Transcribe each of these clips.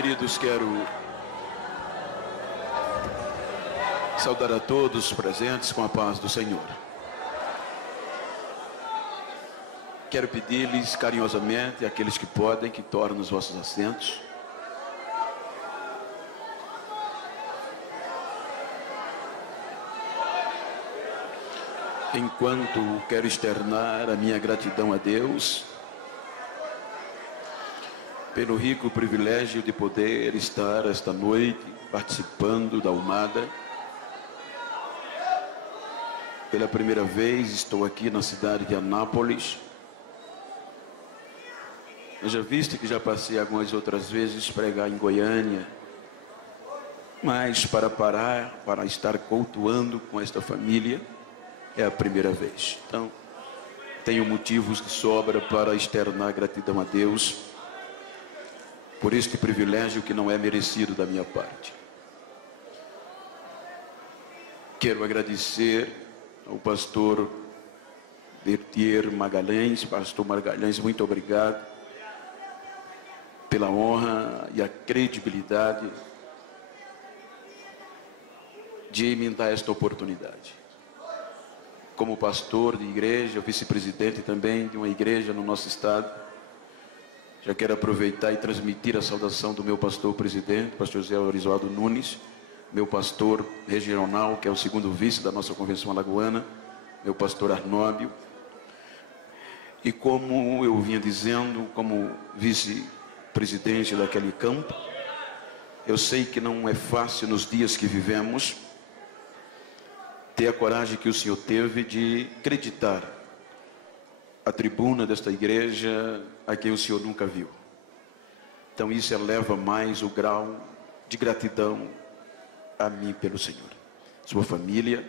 Queridos, quero saudar a todos os presentes com a paz do Senhor. Quero pedir-lhes carinhosamente, àqueles que podem, que tornem os vossos assentos. Enquanto quero externar a minha gratidão a Deus pelo rico privilégio de poder estar esta noite participando da Umada. Pela primeira vez estou aqui na cidade de Anápolis. Eu já visto que já passei algumas outras vezes pregar em Goiânia, mas para estar cultuando com esta família é a primeira vez. Então, tenho motivos de sobra para externar gratidão a Deus por este privilégio que não é merecido da minha parte. Quero agradecer ao pastor Bertier Magalhães. Pastor Magalhães, muito obrigado pela honra e a credibilidade de me dar esta oportunidade. Como pastor de igreja, vice-presidente também de uma igreja no nosso estado, já quero aproveitar e transmitir a saudação do meu pastor presidente, pastor José Orizoaldo Nunes, meu pastor regional, que é o segundo vice da nossa convenção alagoana, meu pastor Arnóbio. E como eu vinha dizendo, como vice-presidente daquele campo, eu sei que não é fácil nos dias que vivemos ter a coragem que o Senhor teve de acreditar a tribuna desta igreja a quem o Senhor nunca viu. Então isso eleva mais o grau de gratidão a mim pelo Senhor. Sua família,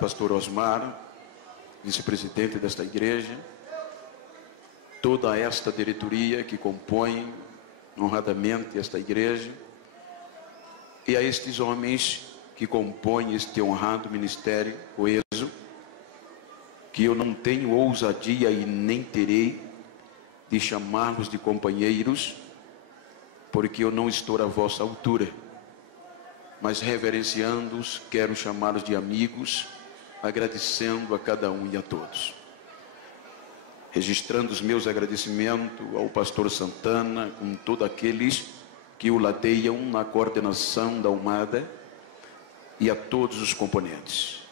pastor Osmar, vice-presidente desta igreja, toda esta diretoria que compõe honradamente esta igreja, e a estes homens que compõem este honrado ministério coeso, que eu não tenho ousadia e nem terei de chamá-los de companheiros, porque eu não estou à vossa altura, mas reverenciando-os, quero chamá-los de amigos, agradecendo a cada um e a todos. Registrando os meus agradecimentos ao pastor Santana, com todos aqueles que o ladeiam na coordenação da Umada, e a todos os componentes.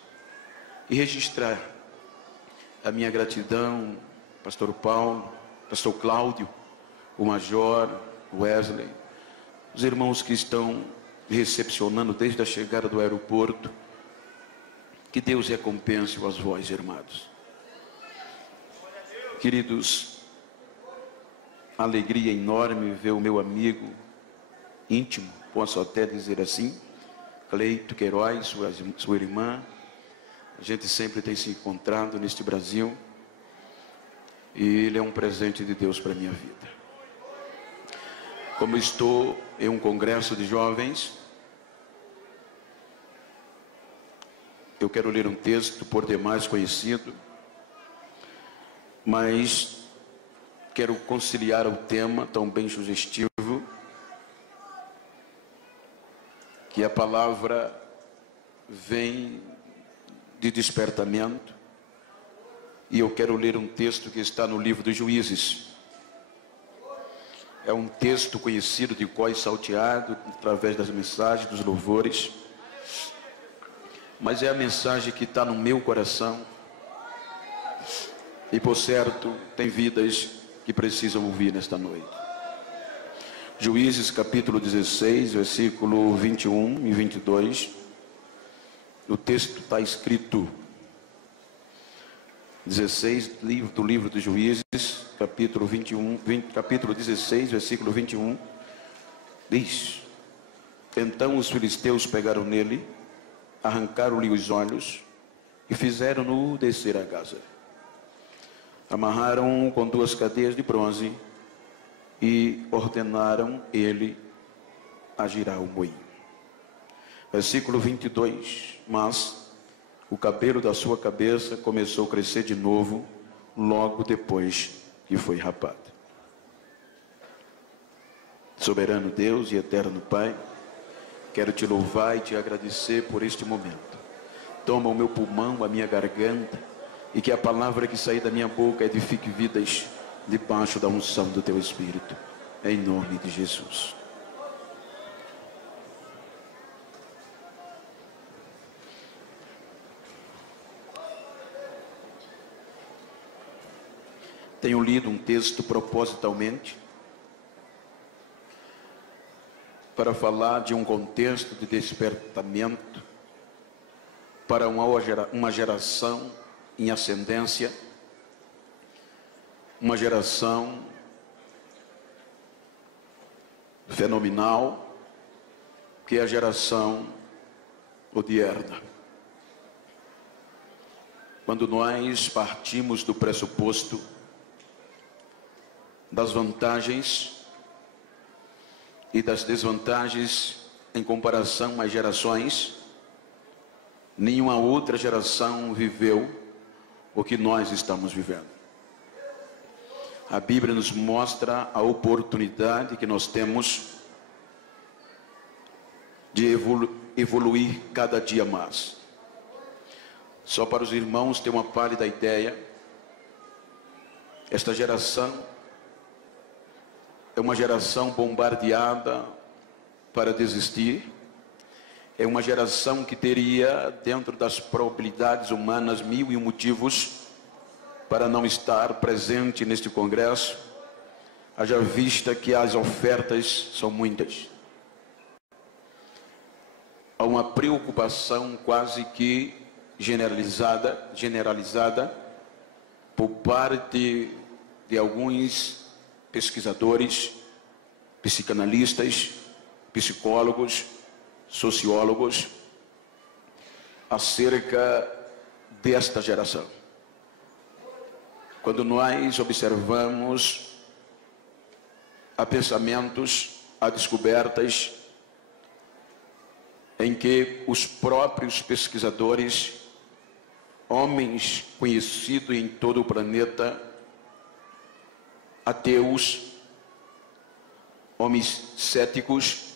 E registrar a minha gratidão, pastor Paulo, pastor Cláudio, o major, Wesley, os irmãos que estão recepcionando desde a chegada do aeroporto. Que Deus recompense as vós, irmãos. Queridos, alegria enorme ver o meu amigo íntimo, posso até dizer assim, Cleito Queiroz, sua irmã. A gente sempre tem se encontrado neste Brasil, e ele é um presente de Deus para a minha vida. Como estou em um congresso de jovens, eu quero ler um texto por demais conhecido, mas quero conciliar o tema tão bem sugestivo, que a palavra vem de despertamento, e eu quero ler um texto que está no livro dos Juízes. É um texto conhecido de cor salteado, através das mensagens, dos louvores, mas é a mensagem que está no meu coração, e por certo, tem vidas que precisam ouvir nesta noite. Juízes capítulo 16, versículo 21 e 22, o texto está escrito, 16 do livro dos Juízes, capítulo 16, versículo 21, diz: Então os filisteus pegaram nele, arrancaram-lhe os olhos e fizeram-no descer a Gaza. Amarraram-o com 2 cadeias de bronze e ordenaram ele a girar o moinho. Versículo 22, mas o cabelo da sua cabeça começou a crescer de novo, logo depois que foi rapado. Soberano Deus e eterno Pai, quero te louvar e te agradecer por este momento. Toma o meu pulmão, a minha garganta, e que a palavra que sair da minha boca edifique vidas debaixo da unção do teu Espírito. Em nome de Jesus. Tenho lido um texto propositalmente para falar de um contexto de despertamento para uma geração em ascendência, uma geração fenomenal, que é a geração odierna. Quando nós partimos do pressuposto das vantagens e das desvantagens em comparação às gerações, nenhuma outra geração viveu o que nós estamos vivendo. A Bíblia nos mostra a oportunidade que nós temos de evoluir cada dia mais. Só para os irmãos ter uma pálida ideia, esta geração é uma geração bombardeada para desistir. É uma geração que teria, dentro das probabilidades humanas, 1001 motivos para não estar presente neste congresso, haja vista que as ofertas são muitas. Há uma preocupação quase que generalizada por parte de alguns pesquisadores, psicanalistas, psicólogos, sociólogos, acerca desta geração. Quando nós observamos há pensamentos, há descobertas em que os próprios pesquisadores, homens conhecidos em todo o planeta, ateus, homens céticos,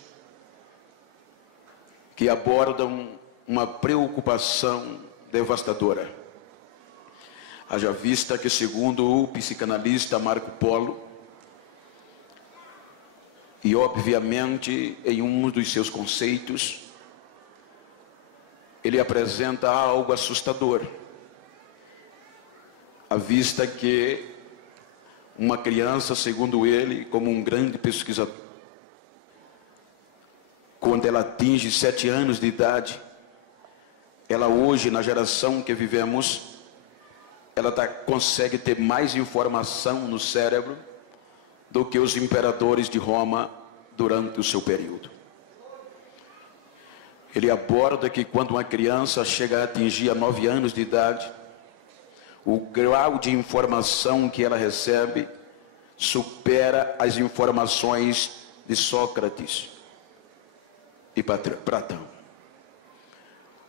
que abordam uma preocupação devastadora. Haja vista que, segundo o psicanalista Marco Polo, e obviamente em um dos seus conceitos, ele apresenta algo assustador, à vista que uma criança, segundo ele, como um grande pesquisador, quando ela atinge 7 anos de idade, ela hoje, na geração que vivemos, ela consegue ter mais informação no cérebro do que os imperadores de Roma durante o seu período. Ele aborda que quando uma criança chega a atingir 9 anos de idade, o grau de informação que ela recebe supera as informações de Sócrates e Platão.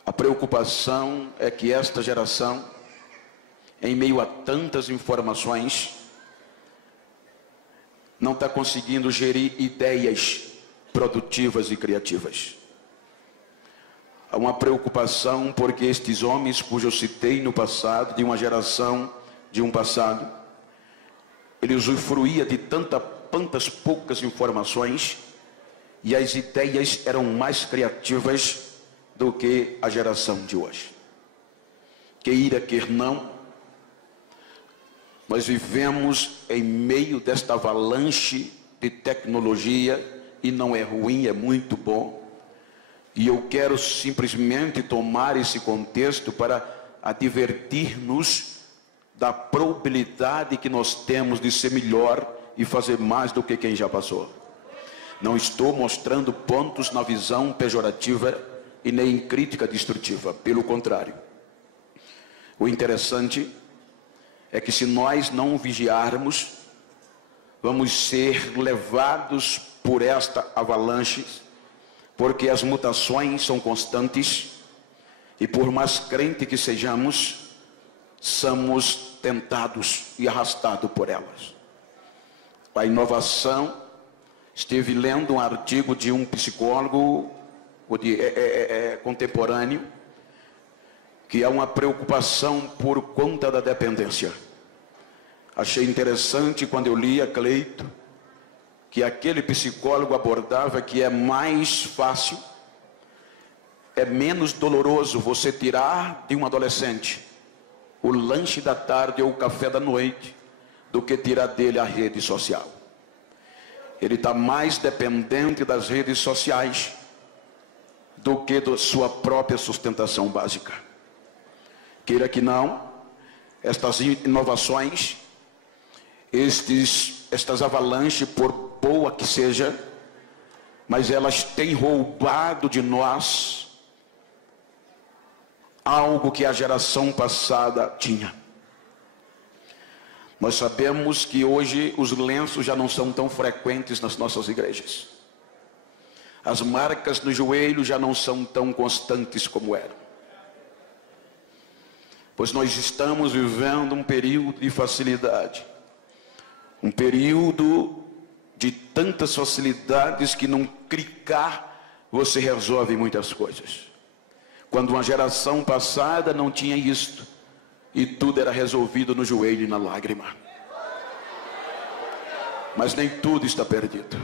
A preocupação é que esta geração, em meio a tantas informações, não está conseguindo gerir ideias produtivas e criativas. Há uma preocupação porque estes homens, cujo eu citei no passado, de uma geração de um passado, ele usufruía de tantas poucas informações, e as ideias eram mais criativas do que a geração de hoje. Queira, quer não, nós vivemos em meio desta avalanche de tecnologia, e não é ruim, é muito bom. E eu quero simplesmente tomar esse contexto para advertir-nos da probabilidade que nós temos de ser melhor e fazer mais do que quem já passou. Não estou mostrando pontos na visão pejorativa e nem crítica destrutiva, pelo contrário. O interessante é que, se nós não vigiarmos, vamos ser levados por esta avalanche, porque as mutações são constantes, e por mais crente que sejamos, somos tentados e arrastados por elas. A inovação Estive lendo um artigo de um psicólogo contemporâneo, que há uma preocupação por conta da dependência. Achei interessante quando eu li a Cleito, que aquele psicólogo abordava que é mais fácil, é menos doloroso você tirar de um adolescente o lanche da tarde ou o café da noite, do que tirar dele a rede social. Ele está mais dependente das redes sociais do que da sua própria sustentação básica. Queira que não, estas inovações, estas avalanches, por boa que seja, mas elas têm roubado de nós algo que a geração passada tinha. Nós sabemos que hoje os lenços já não são tão frequentes nas nossas igrejas. As marcas no joelho já não são tão constantes como eram. Pois nós estamos vivendo um período de facilidade. Um período de tantas facilidades que num clicar você resolve muitas coisas. Quando uma geração passada não tinha isto, e tudo era resolvido no joelho e na lágrima. Mas nem tudo está perdido.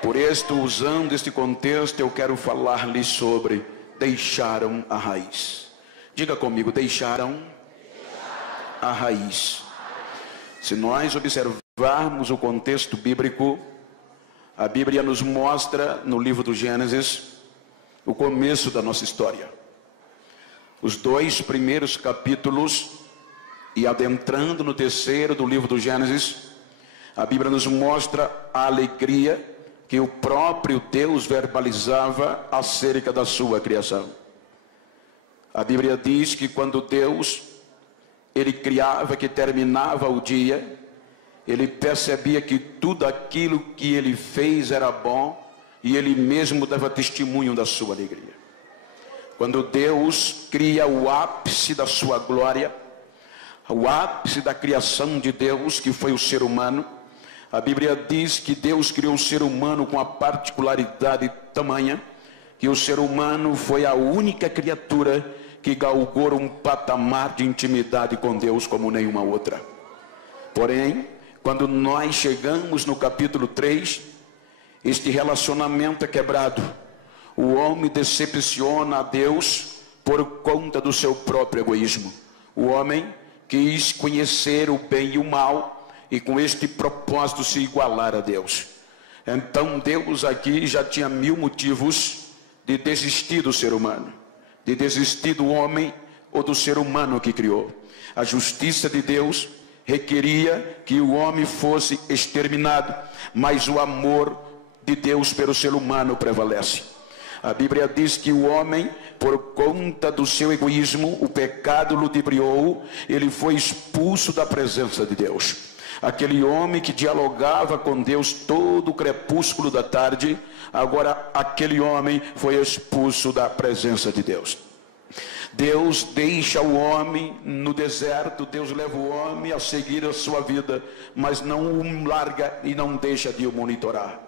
Por isso, usando este contexto, eu quero falar-lhes sobre deixaram a raiz. Diga comigo, deixaram a raiz. Se nós observarmos o contexto bíblico, a Bíblia nos mostra no livro do Gênesis o começo da nossa história. Os 2 primeiros capítulos, e adentrando no 3º do livro do Gênesis, a Bíblia nos mostra a alegria que o próprio Deus verbalizava acerca da sua criação. A Bíblia diz que quando Deus, ele criava, que terminava o dia, ele percebia que tudo aquilo que ele fez era bom, e ele mesmo dava testemunho da sua alegria. Quando Deus cria o ápice da sua glória, o ápice da criação de Deus, que foi o ser humano, a Bíblia diz que Deus criou o ser humano com a particularidade tamanha, que o ser humano foi a única criatura que galgou um patamar de intimidade com Deus como nenhuma outra. Porém, quando nós chegamos no capítulo 3, este relacionamento é quebrado. O homem decepciona a Deus por conta do seu próprio egoísmo. O homem quis conhecer o bem e o mal, e com este propósito se igualar a Deus. Então Deus aqui já tinha 1000 motivos de desistir do ser humano, de desistir do homem ou do ser humano que criou. A justiça de Deus requeria que o homem fosse exterminado, mas o amor de Deus pelo ser humano prevalece. A Bíblia diz que o homem, por conta do seu egoísmo, o pecado ludibriou, ele foi expulso da presença de Deus. Aquele homem que dialogava com Deus todo o crepúsculo da tarde, agora aquele homem foi expulso da presença de Deus. Deus deixa o homem no deserto, Deus leva o homem a seguir a sua vida, mas não o larga e não deixa de o monitorar.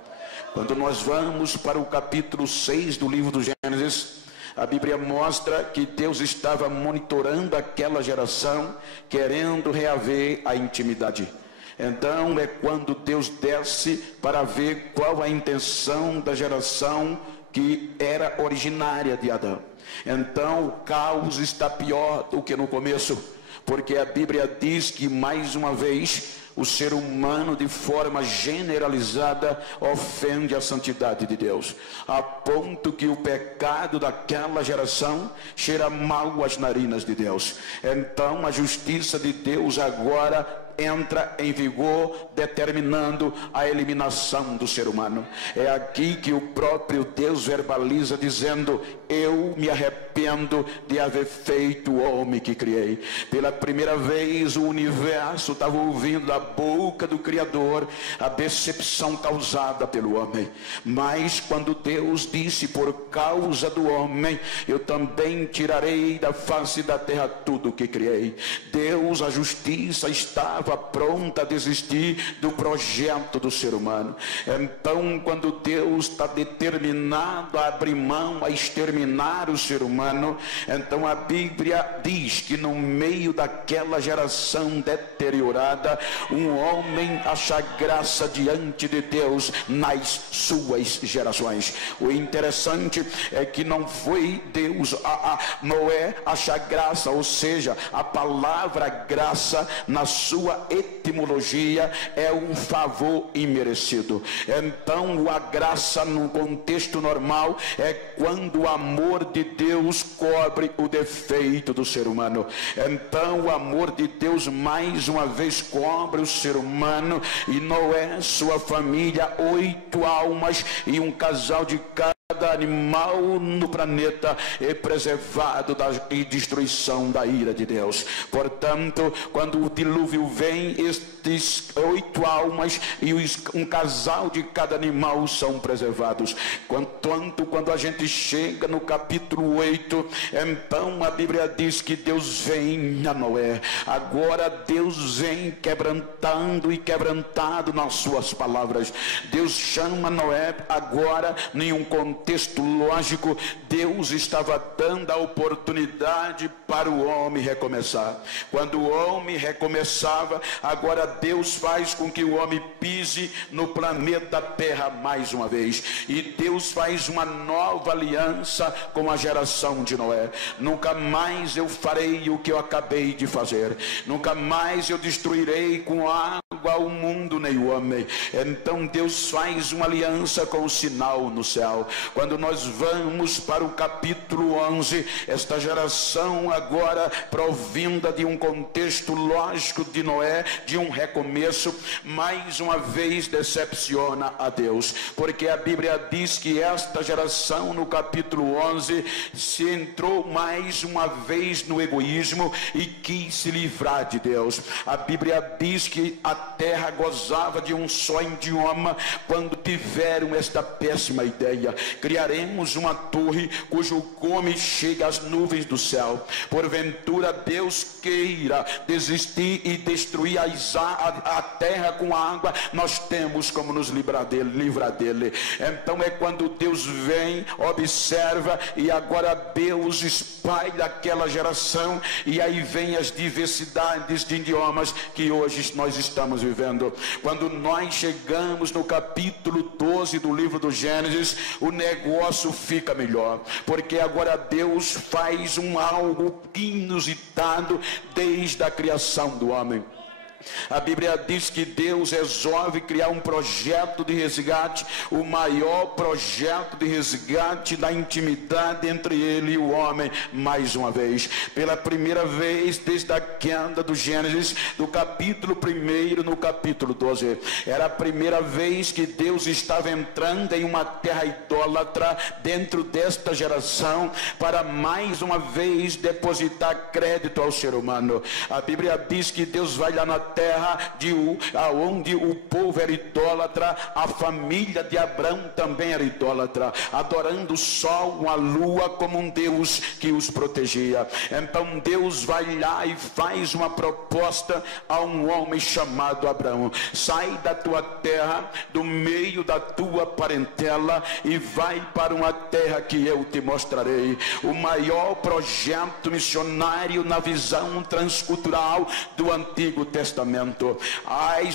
Quando nós vamos para o capítulo 6 do livro do Gênesis, a Bíblia mostra que Deus estava monitorando aquela geração, querendo reaver a intimidade. Então é quando Deus desce para ver qual a intenção da geração que era originária de Adão. Então o caos está pior do que no começo, porque a Bíblia diz que mais uma vez o ser humano, de forma generalizada, ofende a santidade de Deus, a ponto que o pecado daquela geração cheira mal às narinas de Deus. Então a justiça de Deus agora entra em vigor, determinando a eliminação do ser humano. É aqui que o próprio Deus verbaliza, dizendo: eu me arrependo de haver feito o homem que criei. Pela primeira vez o universo estava ouvindo da boca do Criador a decepção causada pelo homem. Mas quando Deus disse: por causa do homem eu também tirarei da face da terra tudo o que criei, Deus, a justiça estava estava pronta a desistir do projeto do ser humano. Então, quando Deus está determinado a abrir mão, a exterminar o ser humano, então a Bíblia diz que no meio daquela geração deteriorada, um homem acha graça diante de Deus nas suas gerações. O interessante é que não foi Deus, Noé achar graça, ou seja, a palavra graça na sua etimologia é um favor imerecido. Então a graça no contexto normal é quando o amor de Deus cobre o defeito do ser humano. Então o amor de Deus mais uma vez cobre o ser humano, e Noé, sua família, 8 almas e um casal de cada animal no planeta é preservado da destruição da ira de Deus. Portanto, quando o dilúvio vem, estes 8 almas e um casal de cada animal são preservados. Quanto quando a gente chega no capítulo 8, então a Bíblia diz que Deus vem a Noé. Agora Deus vem quebrantando e quebrantado nas suas palavras. Deus chama Noé agora em um contexto lógico. Deus estava dando a oportunidade para o homem recomeçar. Quando o homem recomeçava, agora Deus faz com que o homem pise no planeta Terra mais uma vez, e Deus faz uma nova aliança com a geração de Noé. Nunca mais eu farei o que eu acabei de fazer, nunca mais eu destruirei com água o mundo nem o homem. Então Deus faz uma aliança com o sinal no céu. Quando nós vamos para o capítulo 11, esta geração agora provinda de um contexto lógico de Noé, de um recomeço, mais uma vez decepciona a Deus, porque a Bíblia diz que esta geração no capítulo 11 se entrou mais uma vez no egoísmo e quis se livrar de Deus. A Bíblia diz que a terra gozava de um só idioma quando tiveram esta péssima ideia: criaremos uma torre cujo cume chega às nuvens do céu. Porventura Deus queira desistir e destruir a terra com água, nós temos como nos livrar dele. Então é quando Deus vem, observa, e agora Deus espalha aquela geração, e aí vem as diversidades de idiomas que hoje nós estamos vivendo. Quando nós chegamos no capítulo 12 do livro do Gênesis, o negócio fica melhor, porque agora Deus faz algo inusitado desde a criação do homem. A Bíblia diz que Deus resolve criar um projeto de resgate, o maior projeto de resgate da intimidade entre ele e o homem, mais uma vez. Pela primeira vez desde a queda do Gênesis, do capítulo 1 no capítulo 12. Era a primeira vez que Deus estava entrando em uma terra idólatra dentro desta geração, para mais uma vez depositar crédito ao ser humano. A Bíblia diz que Deus vai lá na terra onde o povo era idólatra. A família de Abraão também era idólatra, adorando o sol, a lua como um Deus que os protegia. Então Deus vai lá e faz uma proposta a um homem chamado Abraão: sai da tua terra, do meio da tua parentela, e vai para uma terra que eu te mostrarei. O maior projeto missionário na visão transcultural do Antigo Testamento.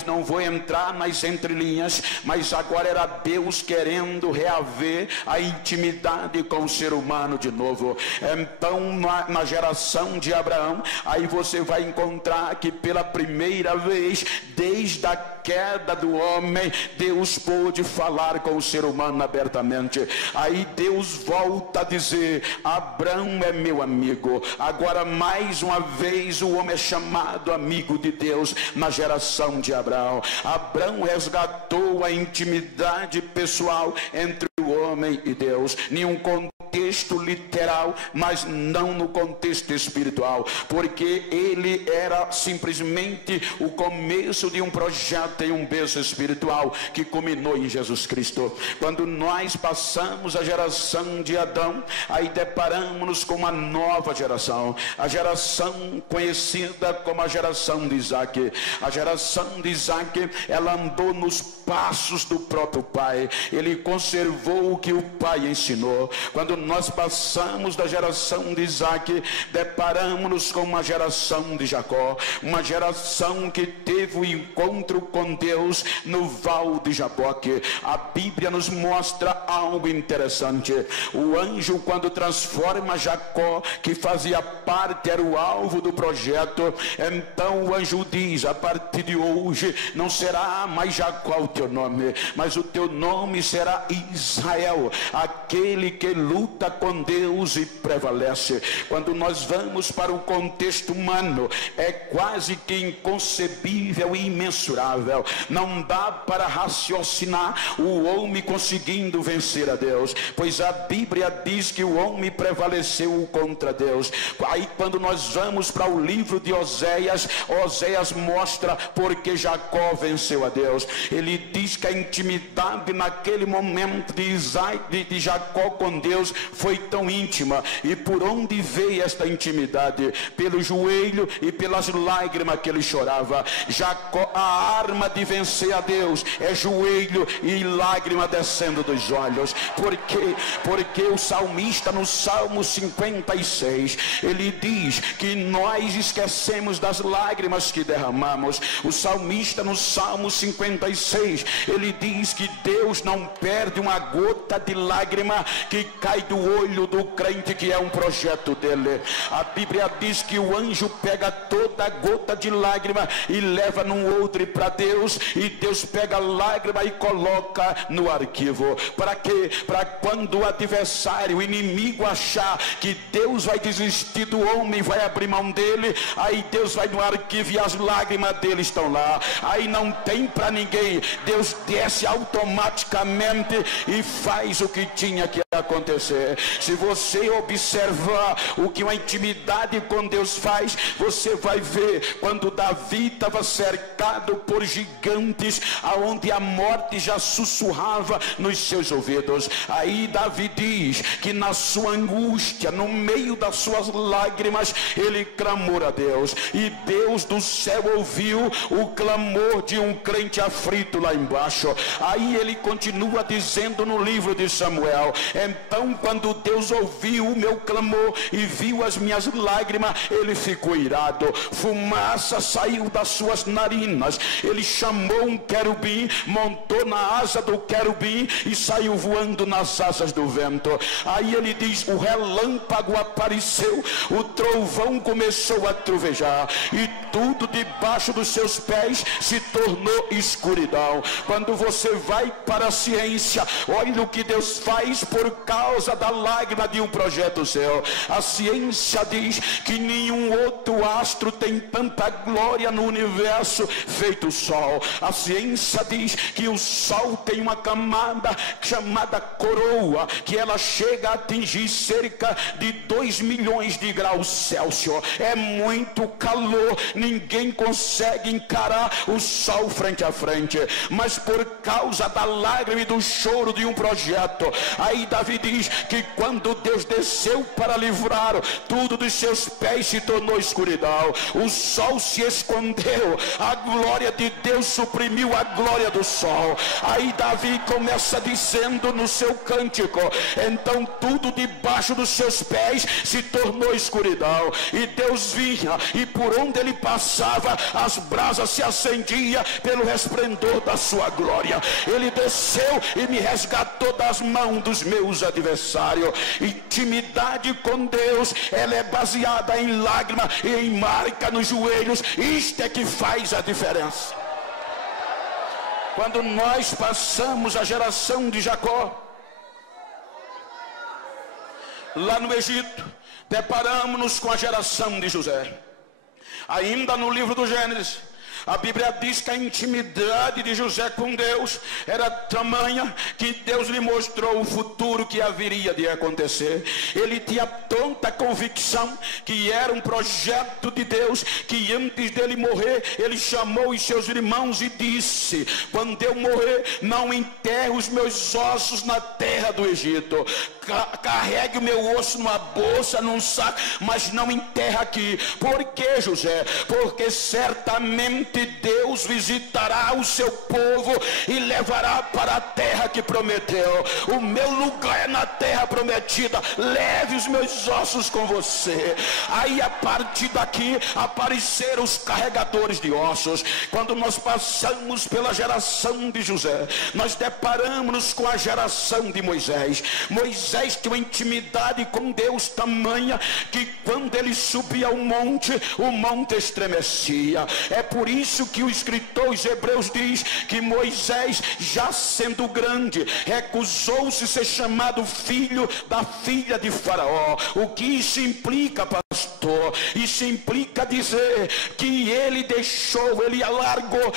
Não vou entrar nas entrelinhas, mas agora era Deus querendo reaver a intimidade com o ser humano de novo. Então na geração de Abraão, aí você vai encontrar que pela primeira vez desde a queda do homem, Deus pôde falar com o ser humano abertamente. Aí Deus volta a dizer: Abraão é meu amigo. Agora mais uma vez o homem é chamado amigo de Deus na geração de Abraão. Abraão resgatou a intimidade pessoal entre o homem homem e Deus, nenhum contexto literal, mas não no contexto espiritual, porque ele era simplesmente o começo de um projeto em um berço espiritual que culminou em Jesus Cristo. Quando nós passamos a geração de Adão, aí deparamos-nos com uma nova geração, a geração conhecida como a geração de Isaac. A geração de Isaac, ela andou nos passos do próprio pai, ele conservou o que o pai ensinou. Quando nós passamos da geração de Isaac, deparamos-nos com uma geração de Jacó, uma geração que teve o encontro com Deus no val de Jaboque. A Bíblia nos mostra algo interessante. O anjo, quando transforma Jacó, que fazia parte, era o alvo do projeto, então o anjo diz: a partir de hoje não será mais Jacó o teu nome, mas o teu nome será Israel, aquele que luta com Deus e prevalece. Quando nós vamos para o contexto humano, é quase que inconcebível e imensurável. Não dá para raciocinar o homem conseguindo vencer a Deus, pois a Bíblia diz que o homem prevaleceu contra Deus. Aí quando nós vamos para o livro de Oséias, Oséias mostra porque Jacó venceu a Deus. Ele diz que a intimidade naquele momento de Jacó com Deus foi tão íntima. E por onde veio esta intimidade? Pelo joelho e pelas lágrimas que ele chorava. Jacó, a arma de vencer a Deus é joelho e lágrima descendo dos olhos. Porque o salmista no Salmo 56, ele diz que nós esquecemos das lágrimas que derramamos. O salmista no Salmo 56, ele diz que Deus não perde uma gota de lágrima que cai do olho do crente, que é um projeto dele. A Bíblia diz que o anjo pega toda gota de lágrima e leva num outro para Deus, e Deus pega a lágrima e coloca no arquivo. Para quê? Para quando o adversário, o inimigo, achar que Deus vai desistir do homem, vai abrir mão dele, aí Deus vai no arquivo e as lágrimas dele estão lá. Aí não tem para ninguém. Deus desce automaticamente e faz o que tinha que acontecer. Se você observar o que uma intimidade com Deus faz, você vai ver quando Davi estava cercado por gigantes, aonde a morte já sussurrava nos seus ouvidos. Aí Davi diz que na sua angústia, no meio das suas lágrimas, ele clamou a Deus, e Deus do céu ouviu o clamor de um crente aflito lá embaixo. Aí ele continua dizendo no livro de Samuel: então quando Deus ouviu o meu clamor e viu as minhas lágrimas, ele ficou irado, fumaça saiu das suas narinas, ele chamou um querubim, montou na asa do querubim e saiu voando nas asas do vento. Aí ele diz: o relâmpago apareceu, o trovão começou a trovejar, e tudo debaixo dos seus pés se tornou escuridão. Quando você vai para a ciência, olha o que Deus faz por causa da lágrima de um projeto seu. A ciência diz que nenhum outro astro tem tanta glória no universo feito o Sol. A ciência diz que o Sol tem uma camada chamada coroa, que ela chega a atingir cerca de 2 milhões de graus Celsius. É muito calor, ninguém consegue encarar o Sol frente a frente. Mas por causa da lágrima e do choro de um projeto, aí Davi diz que quando Deus desceu para livrar, tudo dos seus pés se tornou escuridão, o sol se escondeu, a glória de Deus suprimiu a glória do sol. Aí Davi começa dizendo no seu cântico: então tudo debaixo dos seus pés se tornou escuridão, e Deus vinha, e por onde ele passava as brasas se acendiam pelo resplendor da sua glória. Ele desceu e me resgatou das mãos dos meus adversários. Intimidade com Deus, ela é baseada em lágrima e em marca nos joelhos. Isto é que faz a diferença. Quando nós passamos a geração de Jacó lá no Egito, deparamos-nos com a geração de José. Ainda no livro do Gênesis, A Bíblia diz que a intimidade de José com Deus era tamanha que Deus lhe mostrou o futuro que haveria de acontecer. Ele tinha tanta convicção que era um projeto de Deus, que antes dele morrer, ele chamou os seus irmãos e disse: quando eu morrer, não enterre os meus ossos na terra do Egito. Carregue o meu osso numa bolsa, num saco, mas não enterra aqui. Por que, José? Porque certamente Deus visitará o seu povo e levará para a terra que prometeu. O meu lugar é na terra prometida. Leve os meus ossos com você. Aí a partir daqui apareceram os carregadores de ossos. Quando nós passamos pela geração de José, nós deparamos com a geração de Moisés. Moisés tinha uma intimidade com Deus tamanha que quando ele subia ao monte, o monte estremecia. É por isso que o escritor aos Hebreus diz que Moisés, já sendo grande, recusou-se ser chamado filho da filha de Faraó. O que isso implica, pastor? Isso implica dizer que ele alargou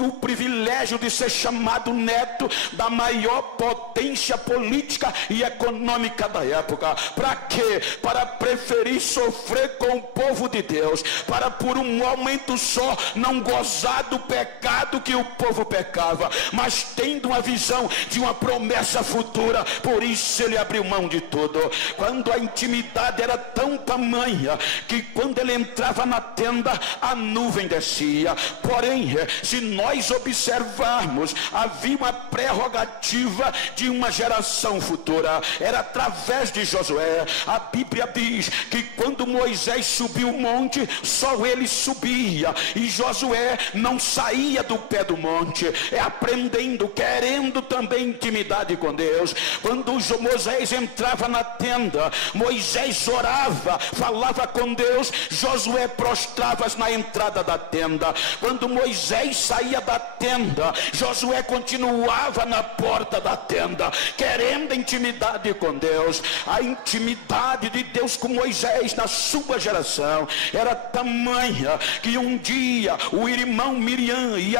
o privilégio de ser chamado neto da maior potência política e econômica da época. Para quê? Para preferir sofrer com o povo de Deus, para por um momento só não gozar do pecado que o povo pecava, mas tendo uma visão de uma promessa futura. Por isso ele abriu mão de tudo. Quando a intimidade era tão tamanha que quando ele entrava na tenda, a nuvem descia. Porém, se nós observarmos, havia uma prerrogativa de uma geração futura. Era através de Josué. A Bíblia diz que quando Moisés subiu o monte, só ele subia e Josué não saía do pé do monte, aprendendo, querendo também intimidade com Deus. Quando Moisés entrava na tenda, Moisés orava, falava com Deus, Josué prostrava-se na entrada da tenda. Quando Moisés saía da tenda, Josué continuava na porta da tenda, querendo intimidade com Deus. A intimidade de Deus com Moisés na sua geração era tamanha que um dia o irmão Miriam e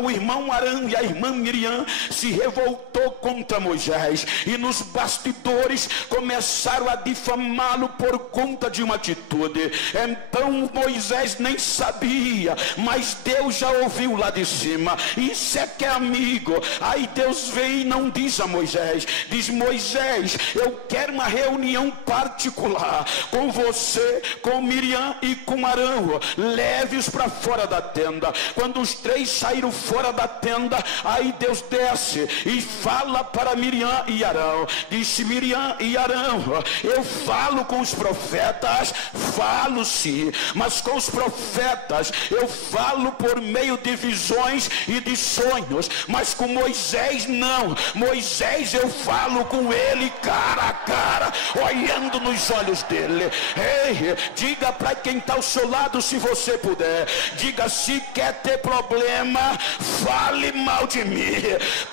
o irmão Arão e a irmã Miriam se revoltou contra Moisés e nos bastidores começaram a difamá-lo por conta de uma atitude. Então Moisés nem sabia, mas Deus já ouviu lá de cima. Isso é que é amigo. Aí Deus vem e não diz a Moisés, diz: Moisés, eu quero uma reunião particular com você, com Miriam e com Arão. Leve-os para fora da tenda. Quando os três saíram fora da tenda, aí Deus desce e fala para Miriam e Arão. Disse: Miriam e Arão, eu falo com os profetas, falo sim, mas com os profetas eu falo por meio de visões e de sonhos, mas com Moisés não. Moisés eu falo com ele cara a cara, olhando nos olhos dele. Ei, diga para quem está ao seu lado, se você puder, diga: se quer ter problema, fale mal de mim.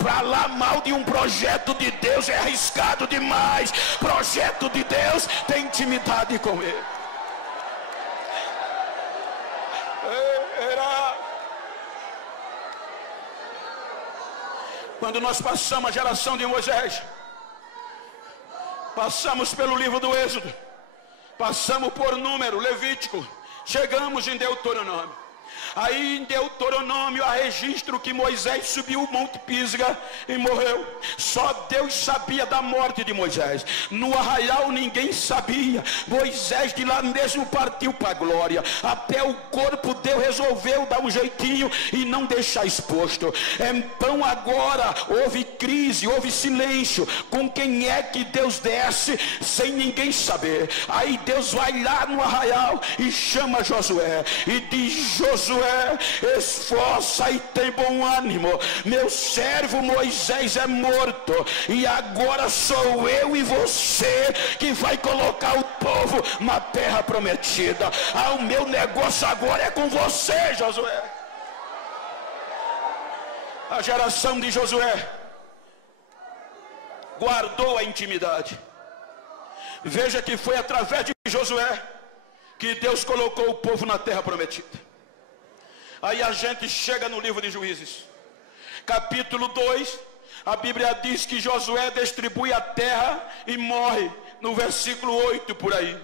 Falar mal de um projeto de Deus é arriscado demais. Projeto de Deus tem intimidade com ele. Quando nós passamos a geração de Moisés, passamos pelo livro do Êxodo, passamos por Número, Levítico, chegamos em Deuteronômio. Aí em Deuteronômio há registro que Moisés subiu o Monte Pisga e morreu. Só Deus sabia da morte de Moisés. No arraial ninguém sabia. Moisés de lá mesmo partiu para a glória. Até o corpo Deus resolveu dar um jeitinho e não deixar exposto. Então agora houve crise, houve silêncio. Com quem é que Deus desce sem ninguém saber? Aí Deus vai lá no arraial e chama Josué e diz: Josué, esforça e tem bom ânimo, meu servo Moisés é morto, e agora sou eu e você que vai colocar o povo na terra prometida. O meu negócio agora é com você, Josué. A geração de Josué guardou a intimidade. Veja que foi através de Josué que Deus colocou o povo na terra prometida. Aí a gente chega no livro de Juízes, capítulo 2, a Bíblia diz que Josué distribui a terra e morre, no versículo 8 por aí.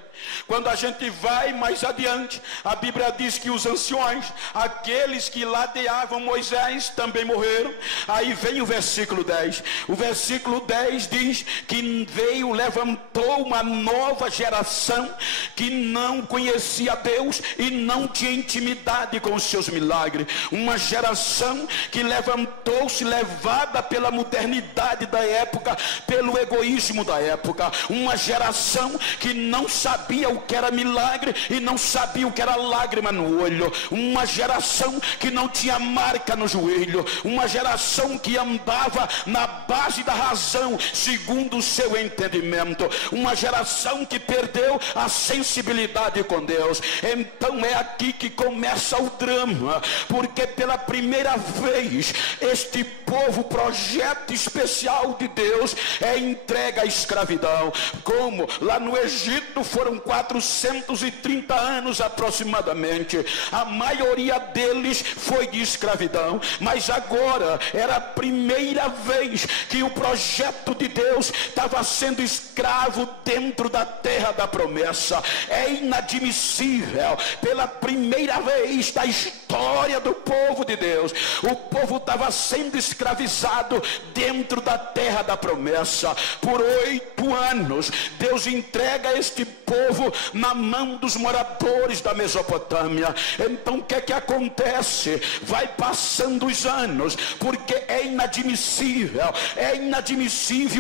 Quando a gente vai mais adiante, a Bíblia diz que os anciões, aqueles que ladeavam Moisés, também morreram. Aí vem o versículo 10. O versículo 10 diz que veio, levantou uma nova geração que não conhecia Deus e não tinha intimidade com os seus milagres. Uma geração que levantou-se, levada pela modernidade da época, pelo egoísmo da época. Uma geração que não sabia o que era milagre e não sabia o que era lágrima no olho. Uma geração que não tinha marca no joelho. Uma geração que andava na base da razão, segundo o seu entendimento. Uma geração que perdeu a sensibilidade com Deus. Então é aqui que começa o drama, porque pela primeira vez este povo, projeto especial de Deus, é entregue à escravidão. Como lá no Egito foram 430 anos aproximadamente, a maioria deles foi de escravidão, mas agora era a primeira vez que o projeto de Deus estava sendo escravo dentro da terra da promessa. É inadmissível, pela primeira vez da história do povo de Deus, o povo estava sendo escravizado dentro da terra da promessa. Por 8 anos Deus entrega este povo na mão dos moradores da Mesopotâmia. Então o que é que acontece? Vai passando os anos, porque é inadmissível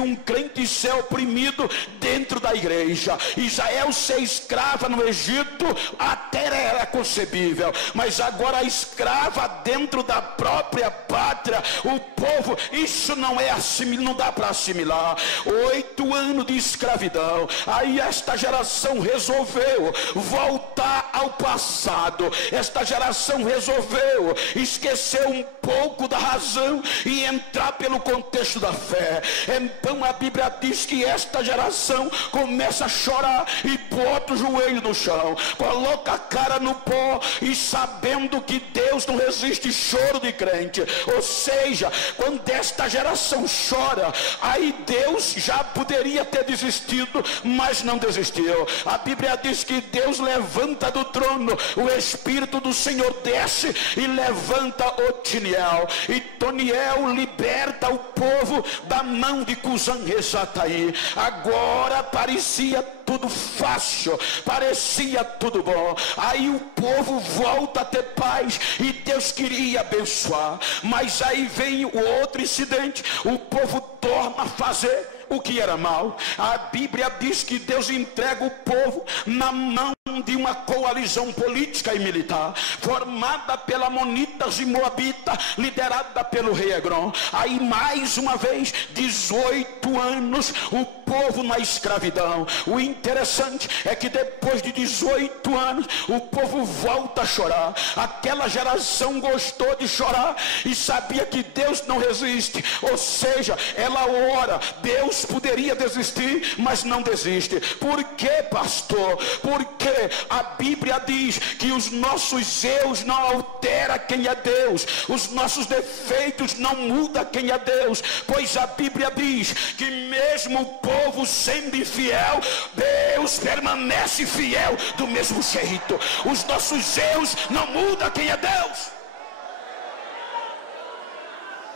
um crente ser oprimido dentro da igreja. Israel ser escrava no Egito até era concebível, mas agora escrava dentro da própria pátria, o povo, isso não é não dá para assimilar. 8 anos de escravidão. Aí esta geração resolveu voltar ao passado. Esta geração resolveu esquecer um pouco da razão e entrar pelo contexto da fé. Então a Bíblia diz que esta geração começa a chorar e bota o joelho no chão, coloca a cara no pó, e sabendo que Deus não resiste choro de crente. Ou seja, quando esta geração chora, aí Deus já poderia ter desistido, mas não desistiu. A Bíblia diz que Deus levanta do trono, o Espírito do Senhor desce e levanta Otiniel, e Toniel liberta o povo da mão de Cusã-Risataí. Agora parecia tudo fácil, parecia tudo bom. Aí o povo volta a ter paz e Deus queria abençoar, mas aí vem o outro incidente. O povo torna a fazer o que era mal. A Bíblia diz que Deus entrega o povo na mão de uma coalizão política e militar, formada pela Amonitas e Moabita, liderada pelo rei Egrom. Aí mais uma vez, 18 anos o povo na escravidão. O interessante é que depois de 18 anos o povo volta a chorar. Aquela geração gostou de chorar e sabia que Deus não resiste, ou seja, ela ora. Deus poderia desistir, mas não desiste. Por que, pastor? Porque a Bíblia diz que os nossos erros não alteram quem é Deus, os nossos defeitos não mudam quem é Deus, pois a Bíblia diz que mesmo o povo sendo infiel, Deus permanece fiel do mesmo jeito. Os nossos erros não mudam quem é Deus.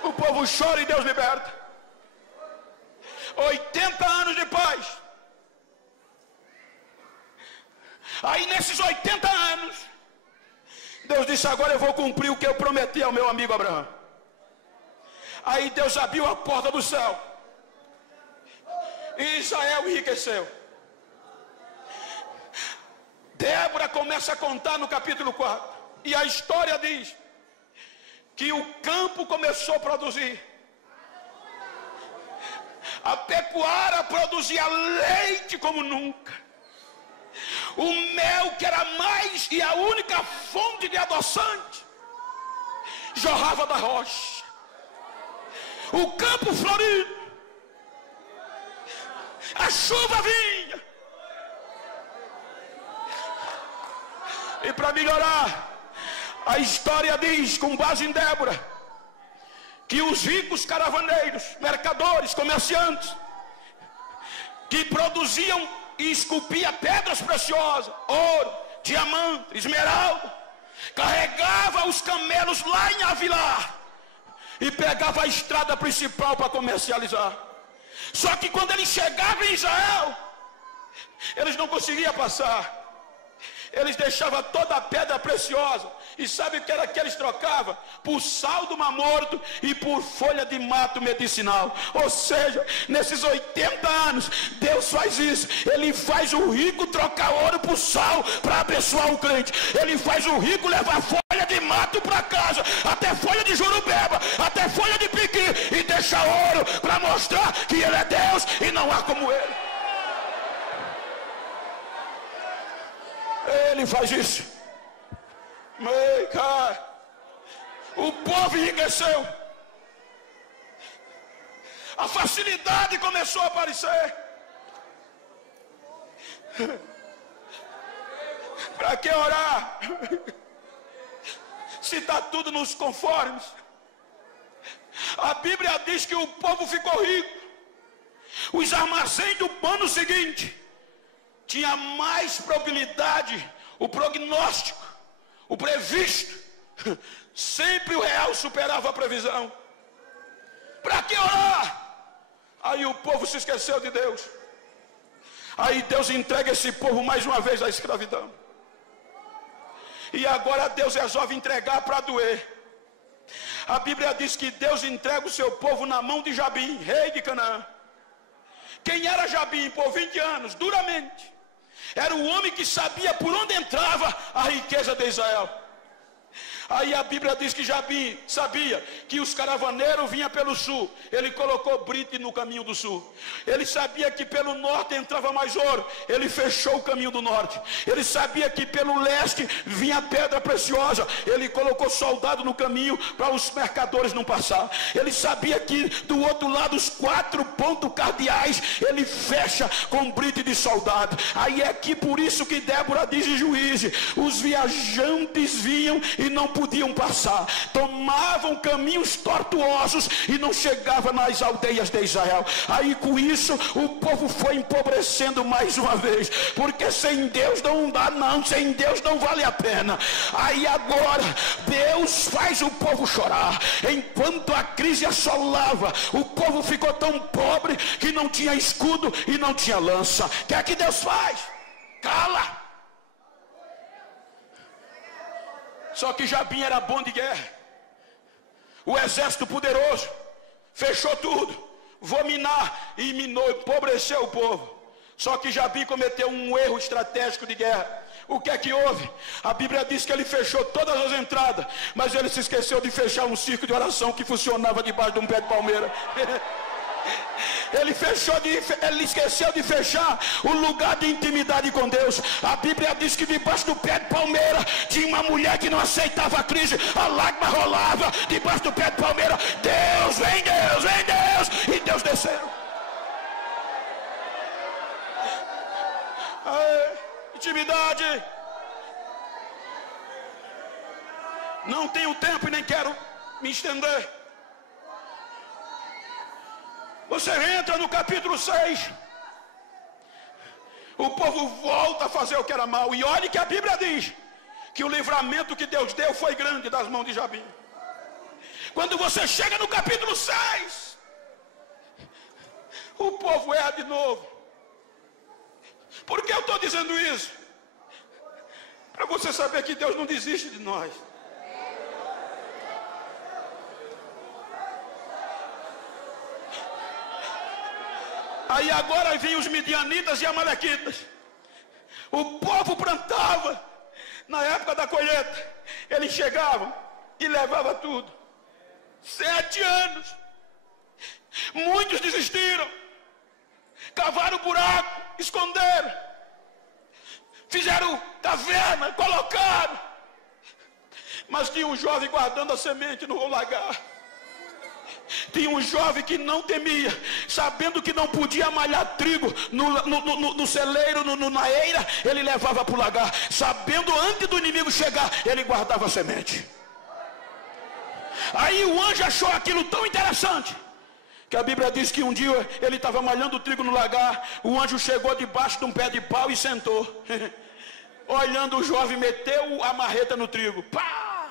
O povo chora e Deus liberta. 80 anos de paz. Aí nesses 80 anos, Deus disse: agora eu vou cumprir o que eu prometi ao meu amigo Abraão. Aí Deus abriu a porta do céu e Israel enriqueceu. Débora começa a contar no capítulo 4, e a história diz que o campo começou a produzir, a pecuária produzia leite como nunca, o mel, que era mais e a única fonte de adoçante, jorrava da rocha, o campo florido, a chuva vinha. E para melhorar, A história diz, com base em Débora, que os ricos caravaneiros, mercadores, comerciantes, que produziam e esculpiam pedras preciosas, ouro, diamante, esmeralda, carregava os camelos lá em Avilar e pegava a estrada principal para comercializar. Só que quando eles chegavam em Israel, eles não conseguiam passar. Eles deixavam toda a pedra preciosa. E sabe o que era que eles trocavam? Por sal do Mar Morto e por folha de mato medicinal. Ou seja, nesses 80 anos, Deus faz isso. Ele faz o rico trocar ouro por sal para abençoar o crente. Ele faz o rico levar folha de mato para casa, até folha de jurubeba, até folha de piqui, e deixar ouro para mostrar que Ele é Deus e não há como Ele. Ele faz isso. O povo enriqueceu. A facilidade começou a aparecer. Para que orar? Se está tudo nos conformes. A Bíblia diz que o povo ficou rico. Os armazéns do ano seguinte tinha mais probabilidade, o prognóstico, o previsto, sempre o real superava a previsão. Para que orar? Aí o povo se esqueceu de Deus. Aí Deus entrega esse povo mais uma vez à escravidão. E agora Deus resolve entregar para doer. A Bíblia diz que Deus entrega o seu povo na mão de Jabim, rei de Canaã. Quem era Jabim por 20 anos, duramente? Era o homem que sabia por onde entrava a riqueza de Israel. Aí a Bíblia diz que Jabim sabia que os caravaneiros vinham pelo sul. Ele colocou brite no caminho do sul. Ele sabia que pelo norte entrava mais ouro. Ele fechou o caminho do norte. Ele sabia que pelo leste vinha pedra preciosa. Ele colocou soldado no caminho para os mercadores não passar. Ele sabia que do outro lado os 4 pontos cardeais ele fecha com brite de soldado. Aí é que por isso que Débora diz em Juízes: os viajantes vinham e não podiam passar, tomavam caminhos tortuosos e não chegavam nas aldeias de Israel. Aí com isso o povo foi empobrecendo mais uma vez, porque sem Deus não dá não, sem Deus não vale a pena. Aí agora Deus faz o povo chorar. Enquanto a crise assolava, o povo ficou tão pobre que não tinha escudo e não tinha lança. O que é que Deus faz? Cala! Só que Jabim era bom de guerra. O exército poderoso fechou tudo, vou minar, e minou, empobreceu o povo. Só que Jabim cometeu um erro estratégico de guerra. O que é que houve? A Bíblia diz que ele fechou todas as entradas, mas ele se esqueceu de fechar um circo de oração que funcionava debaixo de um pé de palmeira. Ele esqueceu de fechar o lugar de intimidade com Deus. A Bíblia diz que debaixo do pé de palmeira tinha uma mulher que não aceitava a crise. A lágrima rolava debaixo do pé de palmeira. Deus, vem Deus, vem Deus. E Deus desceu. Intimidade. Não tenho tempo e nem quero me estender. Você entra no capítulo 6. O povo volta a fazer o que era mal. E olhe que a Bíblia diz que o livramento que Deus deu foi grande das mãos de Jabim. Quando você chega no capítulo 6, o povo erra de novo. Por que eu estou dizendo isso? Para você saber que Deus não desiste de nós. Aí agora vem os midianitas e amalequitas. O povo plantava. Na época da colheita, eles chegavam e levavam tudo. 7 anos. Muitos desistiram. Cavaram buraco, esconderam. Fizeram caverna, colocaram. Mas tinha um jovem guardando a semente no lagar. Tinha um jovem que não temia, sabendo que não podia malhar trigo no celeiro, na eira, ele levava para o lagar. Sabendo antes do inimigo chegar, ele guardava a semente. Aí o anjo achou aquilo tão interessante, que a Bíblia diz que um dia ele estava malhando o trigo no lagar. O anjo chegou debaixo de um pé de pau e sentou. Olhando o jovem, meteu a marreta no trigo. Pá,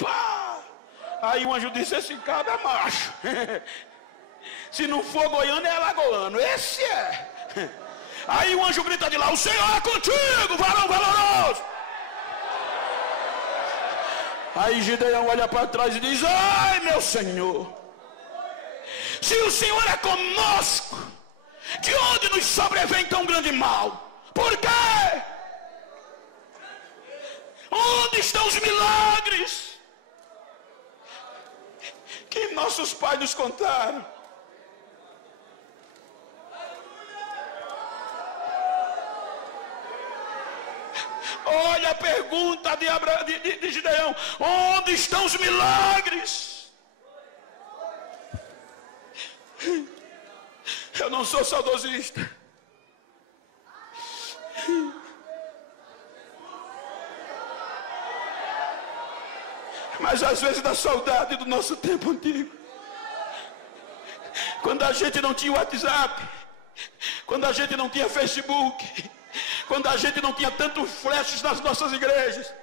pá. Aí o anjo disse: esse cara é macho. Se não for goiano, é alagoano. Esse é. Aí o anjo grita de lá: o Senhor é contigo, varão valoroso. Aí Gideão olha para trás e diz: ai, meu Senhor, se o Senhor é conosco, de onde nos sobrevém tão grande mal? Por quê? Onde estão os milagres que nossos pais nos contaram? Olha a pergunta de Gideão: onde estão os milagres? Eu não sou saudosista, mas às vezes dá saudade do nosso tempo antigo, quando a gente não tinha WhatsApp, quando a gente não tinha Facebook, quando a gente não tinha tantos flashes nas nossas igrejas,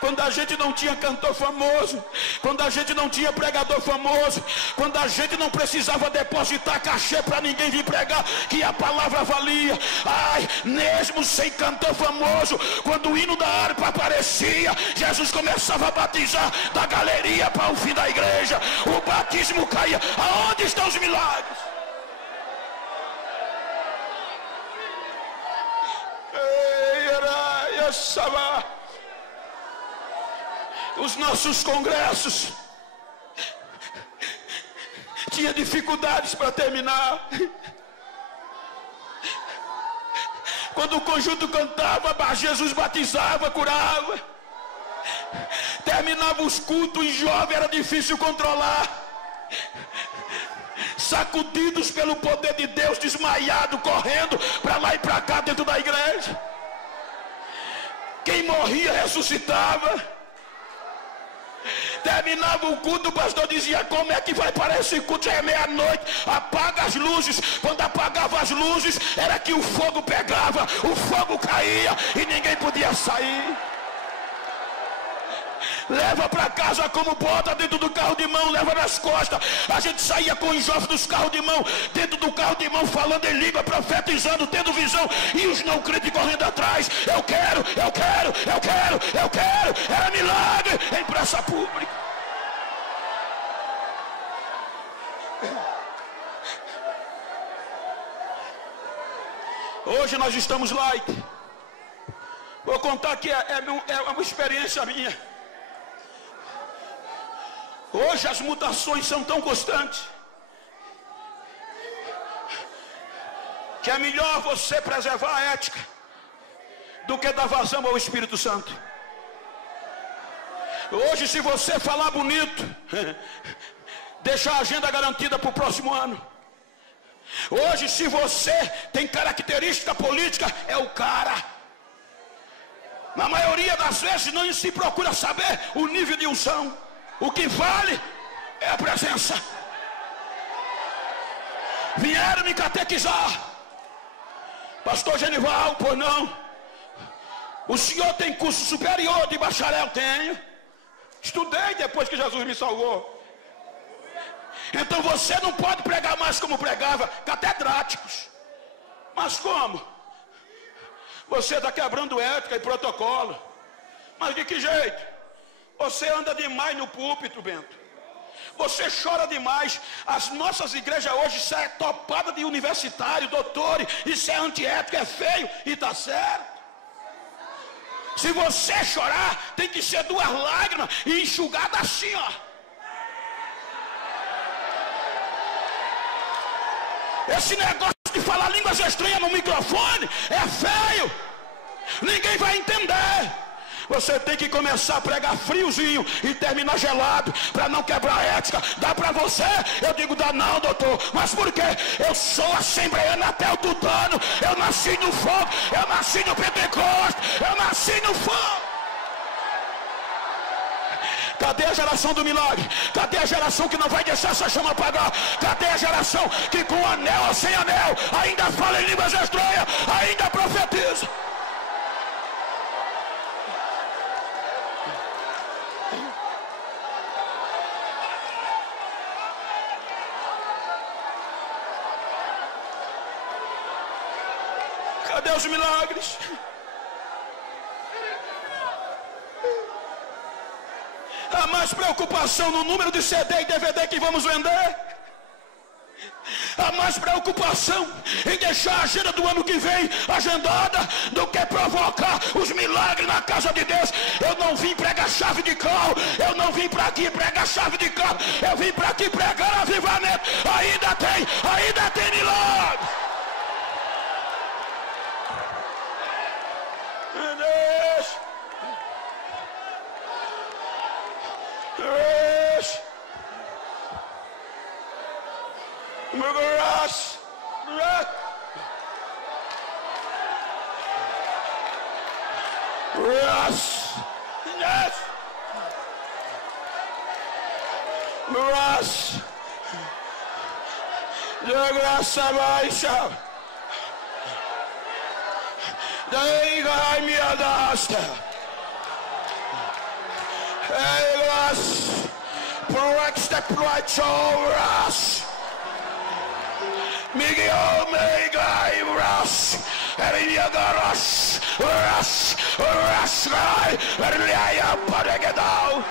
quando a gente não tinha cantor famoso, quando a gente não tinha pregador famoso, quando a gente não precisava depositar cachê para ninguém vir pregar, que a palavra valia. Ai, mesmo sem cantor famoso, quando o hino da harpa aparecia, Jesus começava a batizar da galeria para o fim da igreja, o batismo caía. Aonde estão os milagres? Os nossos congressos tinha dificuldades para terminar. Quando o conjunto cantava, Jesus batizava, curava. Terminava os cultos e jovem era difícil controlar. Sacudidos pelo poder de Deus, desmaiado, correndo para lá e para cá dentro da igreja. Quem morria ressuscitava. Terminava o culto, o pastor dizia: como é que vai parar esse culto? Já é meia-noite, apaga as luzes. Quando apagava as luzes, era que o fogo pegava, o fogo caía e ninguém podia sair. Leva para casa como bota dentro do carro de mão, leva nas costas. A gente saía com os jovens dos carros de mão, dentro do carro de mão, falando em língua, profetizando, tendo visão, e os não crentes correndo atrás. Eu quero, eu quero, eu quero, eu quero. Era milagre em praça pública. Hoje nós estamos light. Vou contar que é uma experiência minha. Hoje as mutações são tão constantes que é melhor você preservar a ética do que dar vazão ao Espírito Santo. Hoje, se você falar bonito, deixa a agenda garantida para o próximo ano. Hoje, se você tem característica política, é o cara. Na maioria das vezes não se procura saber o nível de unção. O que vale é a presença. Vieram me catequizar. Pastor Genival, pois não. O senhor tem curso superior de bacharel? Tenho. Estudei depois que Jesus me salvou. Então você não pode pregar mais como pregava, catedráticos. Mas como? Você está quebrando ética e protocolo. Mas de que jeito? Você anda demais no púlpito, Bento. Você chora demais. As nossas igrejas hoje, isso é topada de universitário, doutores. Isso é antiético, é feio e está certo. Se você chorar, tem que ser 2 lágrimas e enxugada assim, ó. Esse negócio de falar línguas estranhas no microfone é feio. Ninguém vai entender. Você tem que começar a pregar friozinho e terminar gelado, para não quebrar a ética. Dá para você? Eu digo, dá não, doutor. Mas por quê? Eu sou assembleano até o tutano. Eu nasci no fogo, eu nasci no Pentecoste, eu nasci no fogo. Cadê a geração do milagre? Cadê a geração que não vai deixar essa chama apagar? Cadê a geração que com anel ou sem anel ainda fala em línguas estranhas, ainda profetiza? Cadê os milagres? Há mais preocupação no número de CD e DVD que vamos vender. Há mais preocupação em deixar a agenda do ano que vem agendada do que provocar os milagres na casa de Deus. Eu não vim pregar chave de carro, eu não vim para aqui pregar chave de carro, eu vim para aqui pregar avivamento. Ainda tem milagre. De graça baixa, daí vai me adasta, elas pro exteploitouras, Miguel mega e ras, ele garas, ras, ele é paregedal.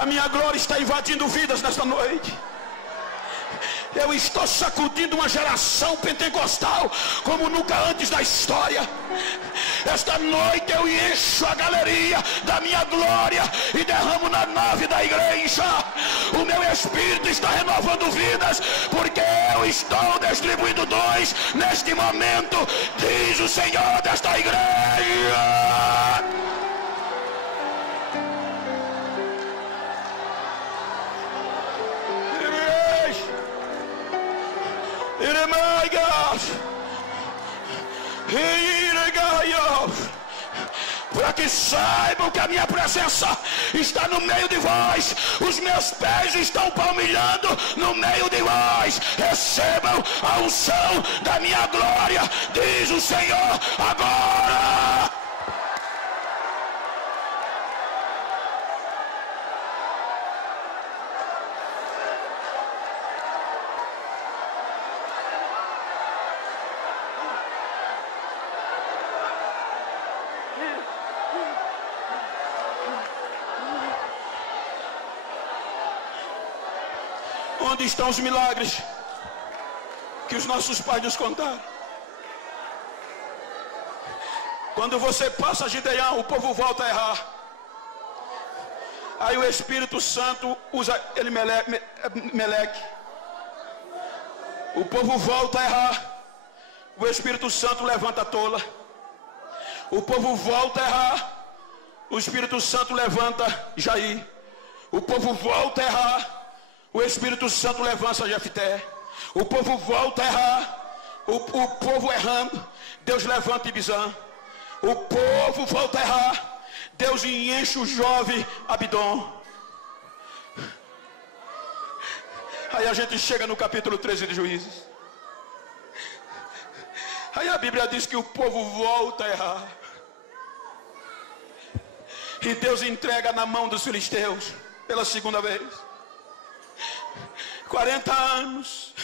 A minha glória está invadindo vidas nesta noite. Eu estou sacudindo uma geração pentecostal como nunca antes da história. Esta noite eu encho a galeria da minha glória e derramo na nave da igreja. O meu espírito está renovando vidas, porque eu estou distribuindo dons neste momento, diz o Senhor desta igreja. Para que saibam que a minha presença está no meio de vós, os meus pés estão palmilhando no meio de vós. Recebam a unção da minha glória, diz o Senhor agora. Onde estão os milagres que os nossos pais nos contaram? Quando você passa a Gideão, o povo volta a errar. Aí o Espírito Santo usa Meleque. O povo volta a errar. O Espírito Santo levanta a tola. O povo volta a errar. O Espírito Santo levanta Jair. O povo volta a errar. O Espírito Santo levanta Jefté. O povo volta a errar. O povo errando, Deus levanta Ibizã. O povo volta a errar, Deus enche o jovem Abidom. Aí a gente chega no capítulo 13 de Juízes. Aí a Bíblia diz que o povo volta a errar. E Deus entrega na mão dos filisteus pela segunda vez. 40 anos.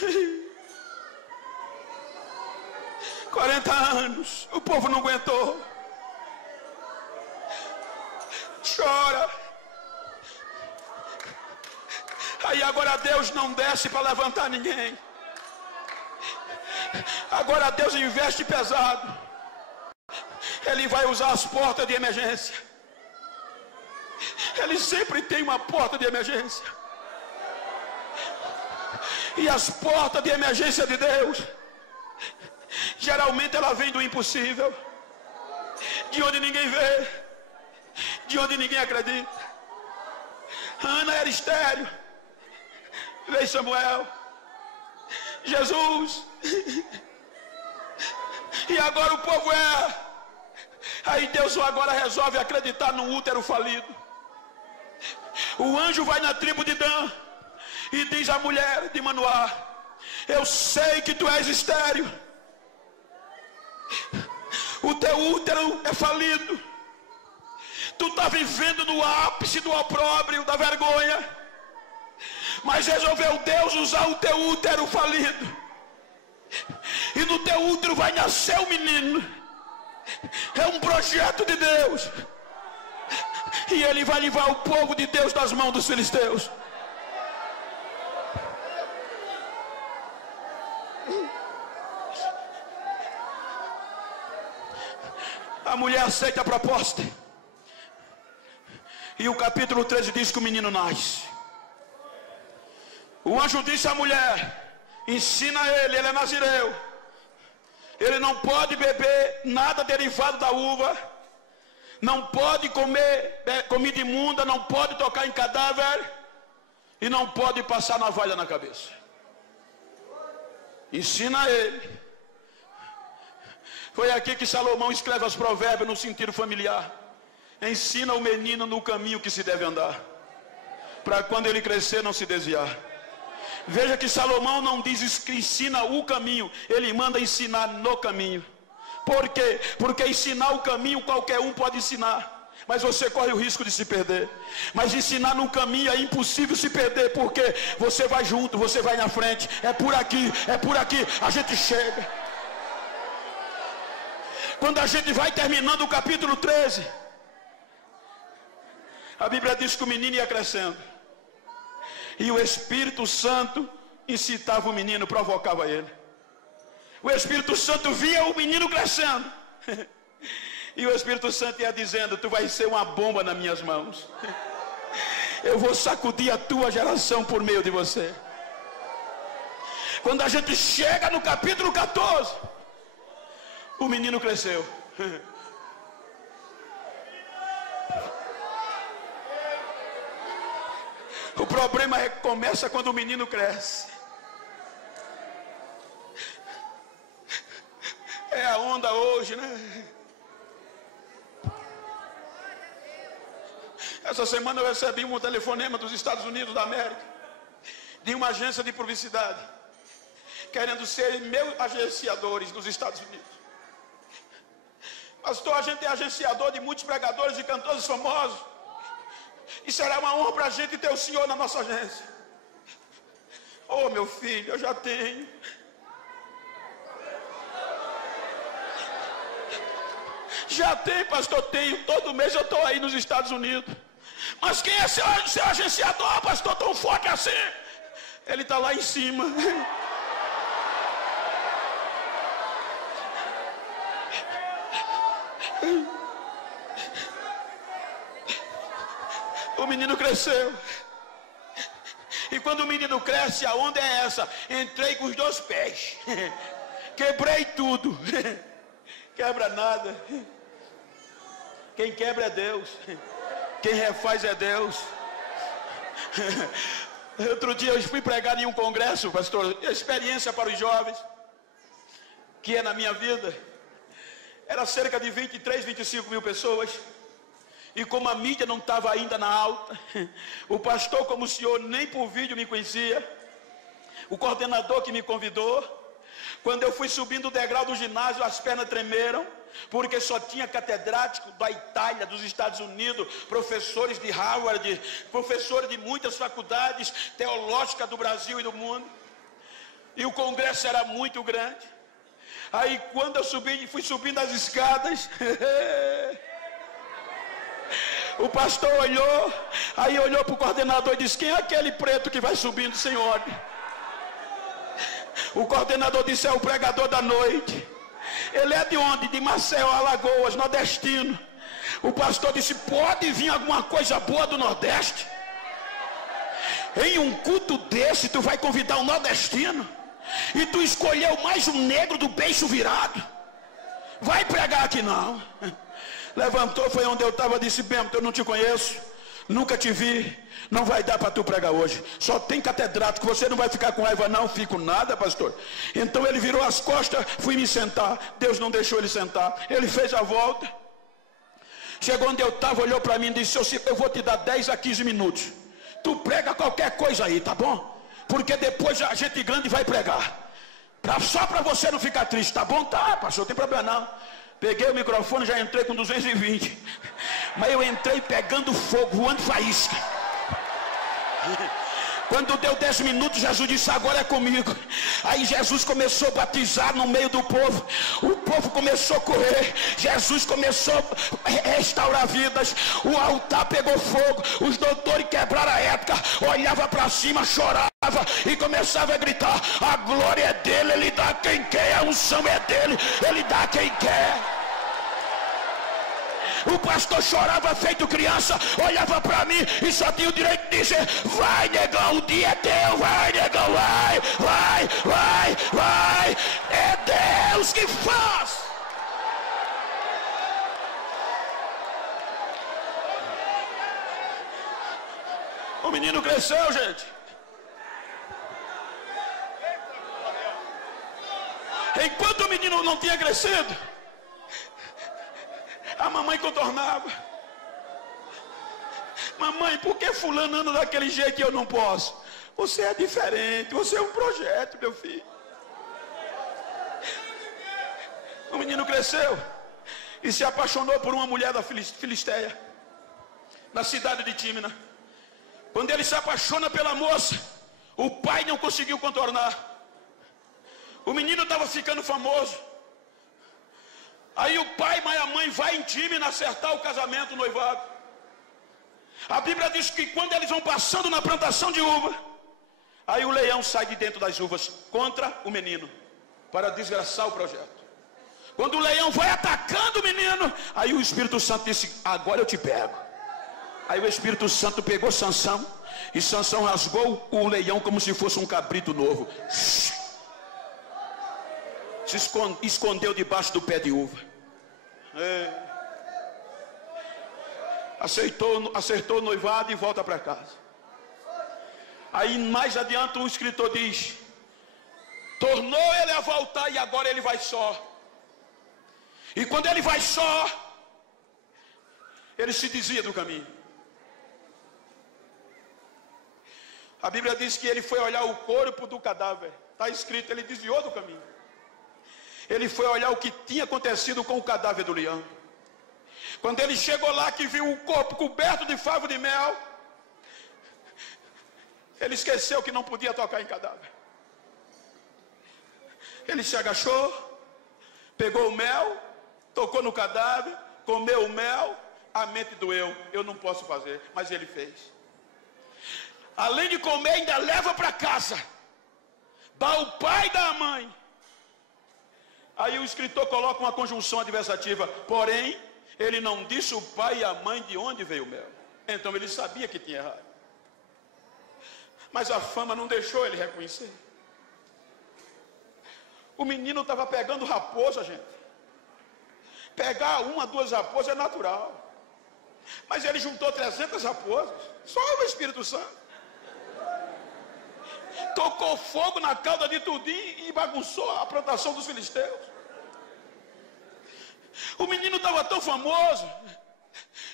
40 anos. O povo não aguentou. Chora. Aí agora Deus não desce para levantar ninguém. Agora Deus investe pesado. Ele vai usar as portas de emergência. Ele sempre tem uma porta de emergência. E as portas de emergência de Deus, geralmente ela vem do impossível, de onde ninguém vê, de onde ninguém acredita. Ana era estéril, veio Samuel, Jesus, e agora o povo aí Deus agora resolve acreditar num útero falido. O anjo vai na tribo de Dan e diz à mulher de Manoá: eu sei que tu és estéril, o teu útero é falido, tu está vivendo no ápice do opróbrio, da vergonha, mas resolveu Deus usar o teu útero falido, e no teu útero vai nascer um menino. É um projeto de Deus, e ele vai livrar o povo de Deus das mãos dos filisteus. A mulher aceita a proposta, e o capítulo 13 diz que o menino nasce. O anjo disse à mulher: ensina ele é nazireu, ele não pode beber nada derivado da uva, não pode comer comida imunda, não pode tocar em cadáver, e não pode passar navalha na cabeça. Ensina ele. Foi aqui que Salomão escreve os provérbios no sentido familiar. Ensina o menino no caminho que se deve andar, para quando ele crescer não se desviar. Veja que Salomão não diz que ensina o caminho, ele manda ensinar no caminho. Por quê? Porque ensinar o caminho qualquer um pode ensinar, mas você corre o risco de se perder. Mas ensinar no caminho é impossível se perder, porque você vai junto, você vai na frente. É por aqui, a gente chega. Quando a gente vai terminando o capítulo 13, a Bíblia diz que o menino ia crescendo, e o Espírito Santo incitava o menino, provocava ele. O Espírito Santo via o menino crescendo, e o Espírito Santo ia dizendo: tu vai ser uma bomba nas minhas mãos, eu vou sacudir a tua geração por meio de você. Quando a gente chega no capítulo 14, o menino cresceu. O problema é que começa quando o menino cresce. É a onda hoje, né? Essa semana eu recebi um telefonema dos Estados Unidos da América, de uma agência de publicidade, querendo ser meus agenciadores nos Estados Unidos. Pastor, a gente é agenciador de muitos pregadores e cantores famosos, e será uma honra para a gente ter o senhor na nossa agência. Oh, meu filho, eu já tenho. Já tenho, pastor, tenho. Todo mês eu estou aí nos Estados Unidos. Mas quem é seu agenciador, pastor, tão forte assim? Ele está lá em cima. O menino cresceu. E quando o menino cresce, a onda é essa: entrei com os 2 pés, quebrei tudo. Quebra nada. Quem quebra é Deus, quem refaz é Deus. Outro dia eu fui pregar em um congresso, pastor, experiência para os jovens, que é na minha vida. Era cerca de 23, 25 mil pessoas. E como a mídia não estava ainda na alta, o pastor, como o senhor, nem por vídeo me conhecia, o coordenador que me convidou, quando eu fui subindo o degrau do ginásio, as pernas tremeram, porque só tinha catedrático da Itália, dos Estados Unidos, professores de Harvard, professores de muitas faculdades teológicas do Brasil e do mundo, e o congresso era muito grande. Aí quando eu fui subindo as escadas, o pastor olhou, aí olhou para o coordenador e disse: quem é aquele preto que vai subindo sem ordem? O coordenador disse: é o pregador da noite. Ele é de onde? De Maceió, Alagoas, nordestino. O pastor disse: pode vir alguma coisa boa do Nordeste? Em um culto desse, tu vai convidar um nordestino, e tu escolheu mais um negro do beiço virado. Vai pregar aqui não. Levantou, foi onde eu estava, disse: Bento, eu não te conheço, nunca te vi, não vai dar para tu pregar hoje. Só tem catedrático, você não vai ficar com raiva não. Fico nada, pastor. Então ele virou as costas, fui me sentar. Deus não deixou ele sentar. Ele fez a volta. Chegou onde eu estava, olhou para mim e disse: eu vou te dar 10 a 15 minutos. Tu prega qualquer coisa aí, tá bom? Porque depois a gente grande vai pregar. Só para você não ficar triste, tá bom? Tá, pastor, não tem problema não. Peguei o microfone, já entrei com 220. Mas eu entrei pegando fogo, voando faísca. Quando deu 10 minutos, Jesus disse: agora é comigo. Aí Jesus começou a batizar no meio do povo. O povo começou a correr. Jesus começou a restaurar vidas. O altar pegou fogo. Os doutores quebraram a época. Olhava para cima, chorava e começava a gritar: a glória é dele, ele dá quem quer. A unção é dele, ele dá quem quer. O pastor chorava feito criança, olhava para mim e só tinha o direito de dizer: vai, negão, o dia é teu, vai, negão, vai, vai, vai, vai. É Deus que faz. O menino cresceu, gente. Enquanto o menino não tinha crescido, a mamãe contornava: mamãe, por que fulano anda daquele jeito que eu não posso? Você é diferente, você é um projeto, meu filho. O menino cresceu e se apaixonou por uma mulher da Filisteia, na cidade de Tímina. Quando ele se apaixona pela moça, o pai não conseguiu contornar. O menino estava ficando famoso. Aí o pai e a mãe vai em Tímina acertar o casamento, o noivado. A Bíblia diz que quando eles vão passando na plantação de uva, aí o leão sai de dentro das uvas contra o menino, para desgraçar o projeto. Quando o leão vai atacando o menino, aí o Espírito Santo disse: agora eu te pego. Aí o Espírito Santo pegou Sansão, e Sansão rasgou o leão como se fosse um cabrito novo. Se escondeu debaixo do pé de uva. Acertou o noivado e volta para casa. Aí mais adiante o escritor diz: tornou ele a voltar e agora ele vai só. E quando ele vai só, ele se desvia do caminho. A Bíblia diz que ele foi olhar o corpo do cadáver. Está escrito, ele desviou do caminho. Ele foi olhar o que tinha acontecido com o cadáver do leão. Quando ele chegou lá, que viu o corpo coberto de favo de mel, ele esqueceu que não podia tocar em cadáver. Ele se agachou, pegou o mel, tocou no cadáver, comeu o mel, a mente doeu: eu não posso fazer, mas ele fez. Além de comer, ainda leva para casa, dá o pai e dá a mãe. Aí o escritor coloca uma conjunção adversativa: porém, ele não disse o pai e a mãe de onde veio o mel. Então ele sabia que tinha errado. Mas a fama não deixou ele reconhecer. O menino estava pegando raposa, gente. Pegar 1 a 2 raposas é natural. Mas ele juntou 300 raposas. Só o Espírito Santo. Tocou fogo na cauda de tudinho e bagunçou a plantação dos filisteus. O menino estava tão famoso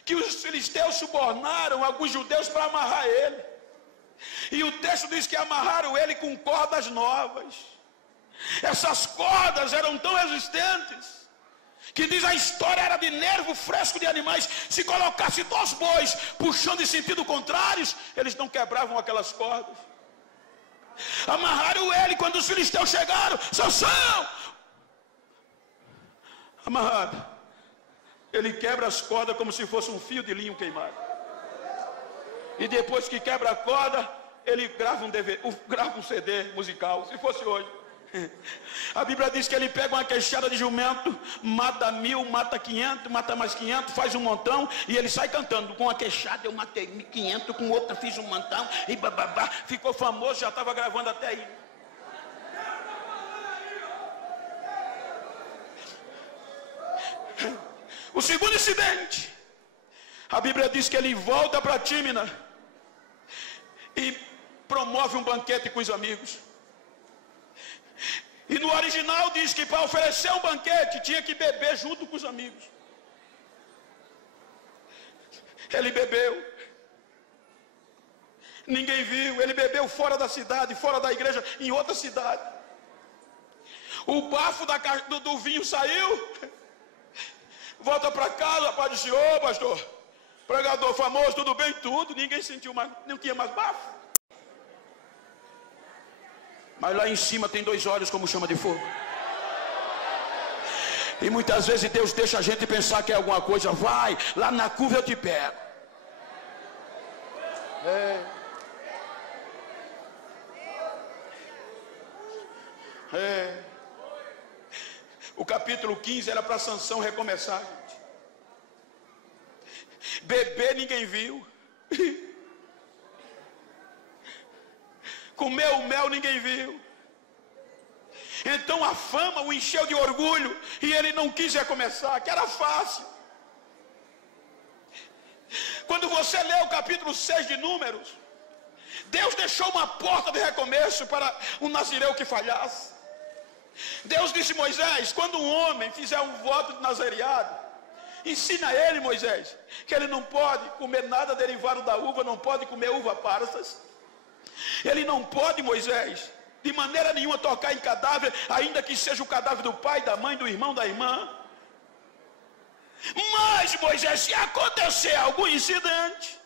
que os filisteus subornaram alguns judeus para amarrar ele. E o texto diz que amarraram ele com cordas novas. Essas cordas eram tão resistentes que diz a história era de nervo fresco de animais. Se colocasse 2 bois puxando em sentido contrários, eles não quebravam aquelas cordas. Amarraram ele. Quando os filisteus chegaram: Sansão! Amarrado. Ele quebra as cordas como se fosse um fio de linho queimado. E depois que quebra a corda, ele grava grava um CD musical. Se fosse hoje, A Bíblia diz que ele pega uma queixada de jumento, mata 1000, mata 500, mata mais 500, faz um montão, e ele sai cantando. Com uma queixada eu matei 500, com outra fiz um montão, e bababá, ficou famoso, já estava gravando até aí. O segundo incidente, a Bíblia diz que ele volta para Tímina e promove um banquete com os amigos. E no original diz que para oferecer um banquete tinha que beber junto com os amigos. Ele bebeu, ninguém viu. Ele bebeu fora da cidade, fora da igreja, em outra cidade. O bafo do vinho saiu. Volta para casa, pai disse: ô pastor, pregador famoso, tudo bem? Tudo. Ninguém sentiu mais, não tinha mais bafo. Mas lá em cima tem 2 olhos como chama de fogo. E muitas vezes Deus deixa a gente pensar que é alguma coisa. Vai, lá na curva eu te pego. O capítulo 15 era para Sansão recomeçar, gente. Beber ninguém viu. Comeu o mel ninguém viu. Então a fama o encheu de orgulho e ele não quis recomeçar, que era fácil. Quando você lê o capítulo 6 de Números, Deus deixou uma porta de recomeço para um nazireu que falhasse. Deus disse: Moisés, quando um homem fizer um voto de nazereado, ensina a ele, Moisés, que ele não pode comer nada derivado da uva, não pode comer uva passas. Ele não pode, Moisés, de maneira nenhuma tocar em cadáver, ainda que seja o cadáver do pai, da mãe, do irmão, da irmã. Mas, Moisés, se acontecer algum incidente,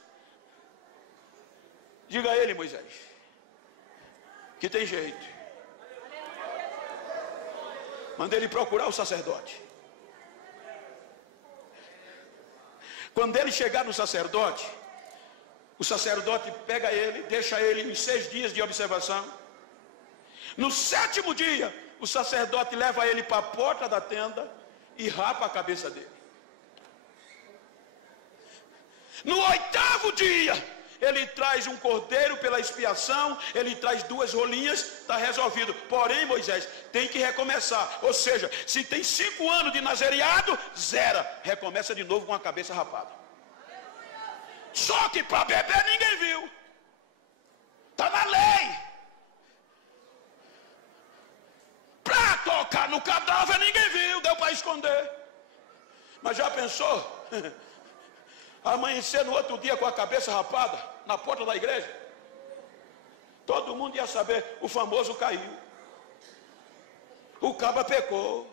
diga a ele, Moisés, que tem jeito. Manda ele procurar o sacerdote. Quando ele chegar no sacerdote, o sacerdote pega ele, deixa ele em 6 dias de observação. No 7º dia, o sacerdote leva ele para a porta da tenda e rapa a cabeça dele. No 8º dia, ele traz um cordeiro pela expiação, ele traz 2 rolinhas, está resolvido. Porém, Moisés, tem que recomeçar. Ou seja, se tem 5 anos de nazereado, zera, recomeça de novo com a cabeça rapada. Só que para beber ninguém viu. Está na lei. Para tocar no cadáver ninguém viu, deu para esconder. Mas já pensou? Amanhecer no outro dia com a cabeça rapada na porta da igreja? Todo mundo ia saber, o famoso caiu. O caba pecou.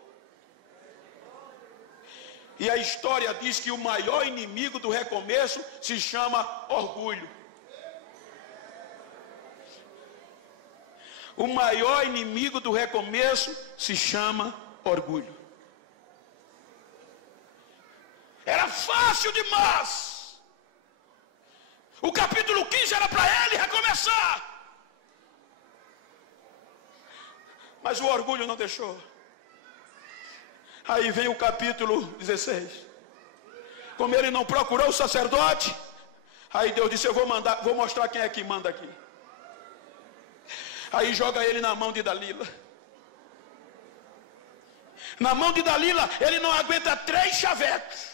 E a história diz que o maior inimigo do recomeço se chama orgulho. O maior inimigo do recomeço se chama orgulho. Era fácil demais. O capítulo 15 era para ele recomeçar. Mas o orgulho não deixou. Aí vem o capítulo 16. Como ele não procurou o sacerdote, aí Deus disse: eu vou mostrar quem é que manda aqui. Aí joga ele na mão de Dalila. Na mão de Dalila, ele não aguenta 3 chavecos.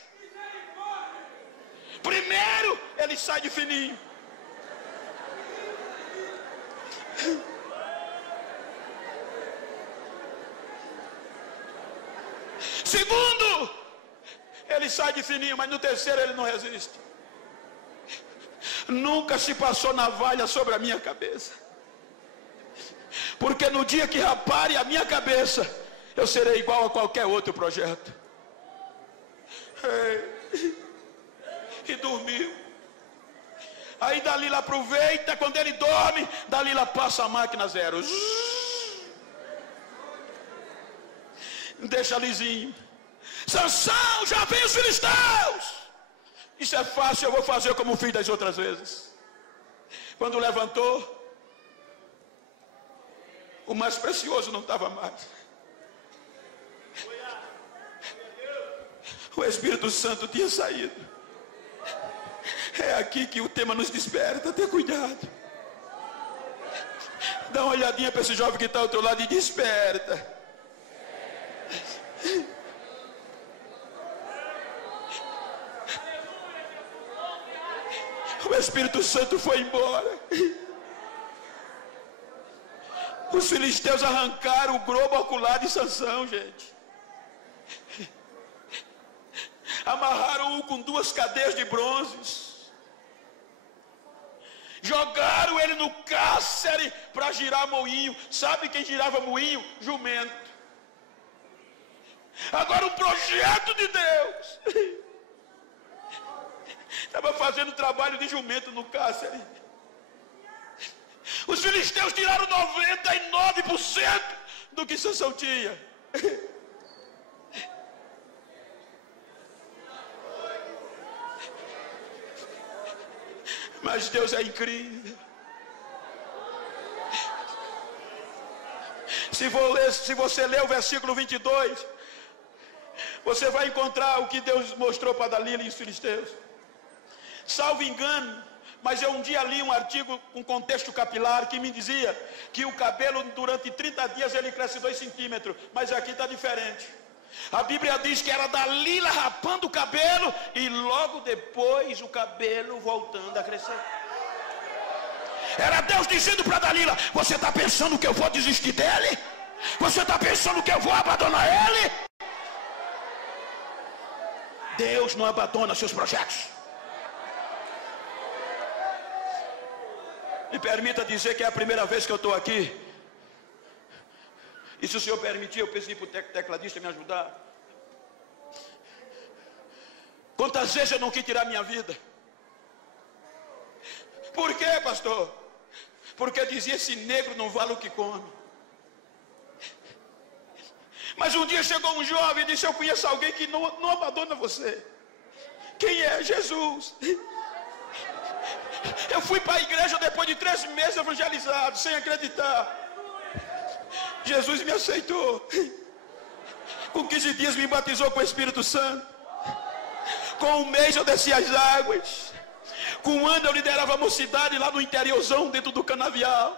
Primeiro, ele sai de fininho. Segundo, ele sai de fininho, mas no terceiro ele não resiste. Nunca se passou navalha sobre a minha cabeça. Porque no dia que rapare a minha cabeça, eu serei igual a qualquer outro projeto. E dormiu. Aí Dalila aproveita, quando ele dorme, Dalila passa a máquina 0. Deixa lisinho. Sansão, já vem os filisteus. Isso é fácil, eu vou fazer como fiz das outras vezes. Quando levantou, o mais precioso não estava mais. O Espírito Santo tinha saído. É aqui que o tema nos desperta. Ter cuidado. Dá uma olhadinha para esse jovem que está ao teu lado e desperta. O Espírito Santo foi embora. Os filisteus arrancaram o globo ocular de Sansão, gente. Amarraram-o com 2 cadeias de bronze. Jogaram ele no cárcere para girar moinho. Sabe quem girava moinho? Jumento. Agora um projeto de Deus. Estava fazendo trabalho de jumento no cárcere. Os filisteus tiraram 99% do que Sansão tinha. Mas Deus é incrível. Se você ler o versículo 22, você vai encontrar o que Deus mostrou para Dalila e os filisteus. Salvo engano, mas eu um dia li um artigo com contexto capilar que me dizia que o cabelo durante 30 dias ele cresce 2 centímetros, mas aqui está diferente. A Bíblia diz que era Dalila rapando o cabelo e logo depois o cabelo voltando a crescer. Era Deus dizendo para Dalila: você está pensando que eu vou desistir dele? Você está pensando que eu vou abandonar ele? Deus não abandona seus projetos. Me permita dizer que é a primeira vez que eu estou aqui. E se o Senhor permitir, eu pedi para o tecladista me ajudar. Quantas vezes eu não quis tirar minha vida? Por quê, pastor? Porque dizia: esse negro não vale o que come. Mas um dia chegou um jovem e disse: eu conheço alguém que não abandona você. Quem é? Jesus. Eu fui para a igreja depois de 3 meses evangelizado, sem acreditar. Jesus me aceitou. Com 15 dias me batizou com o Espírito Santo. Com 1 mês eu desci as águas. Com 1 ano eu liderava a mocidade lá no interiorzão, dentro do canavial.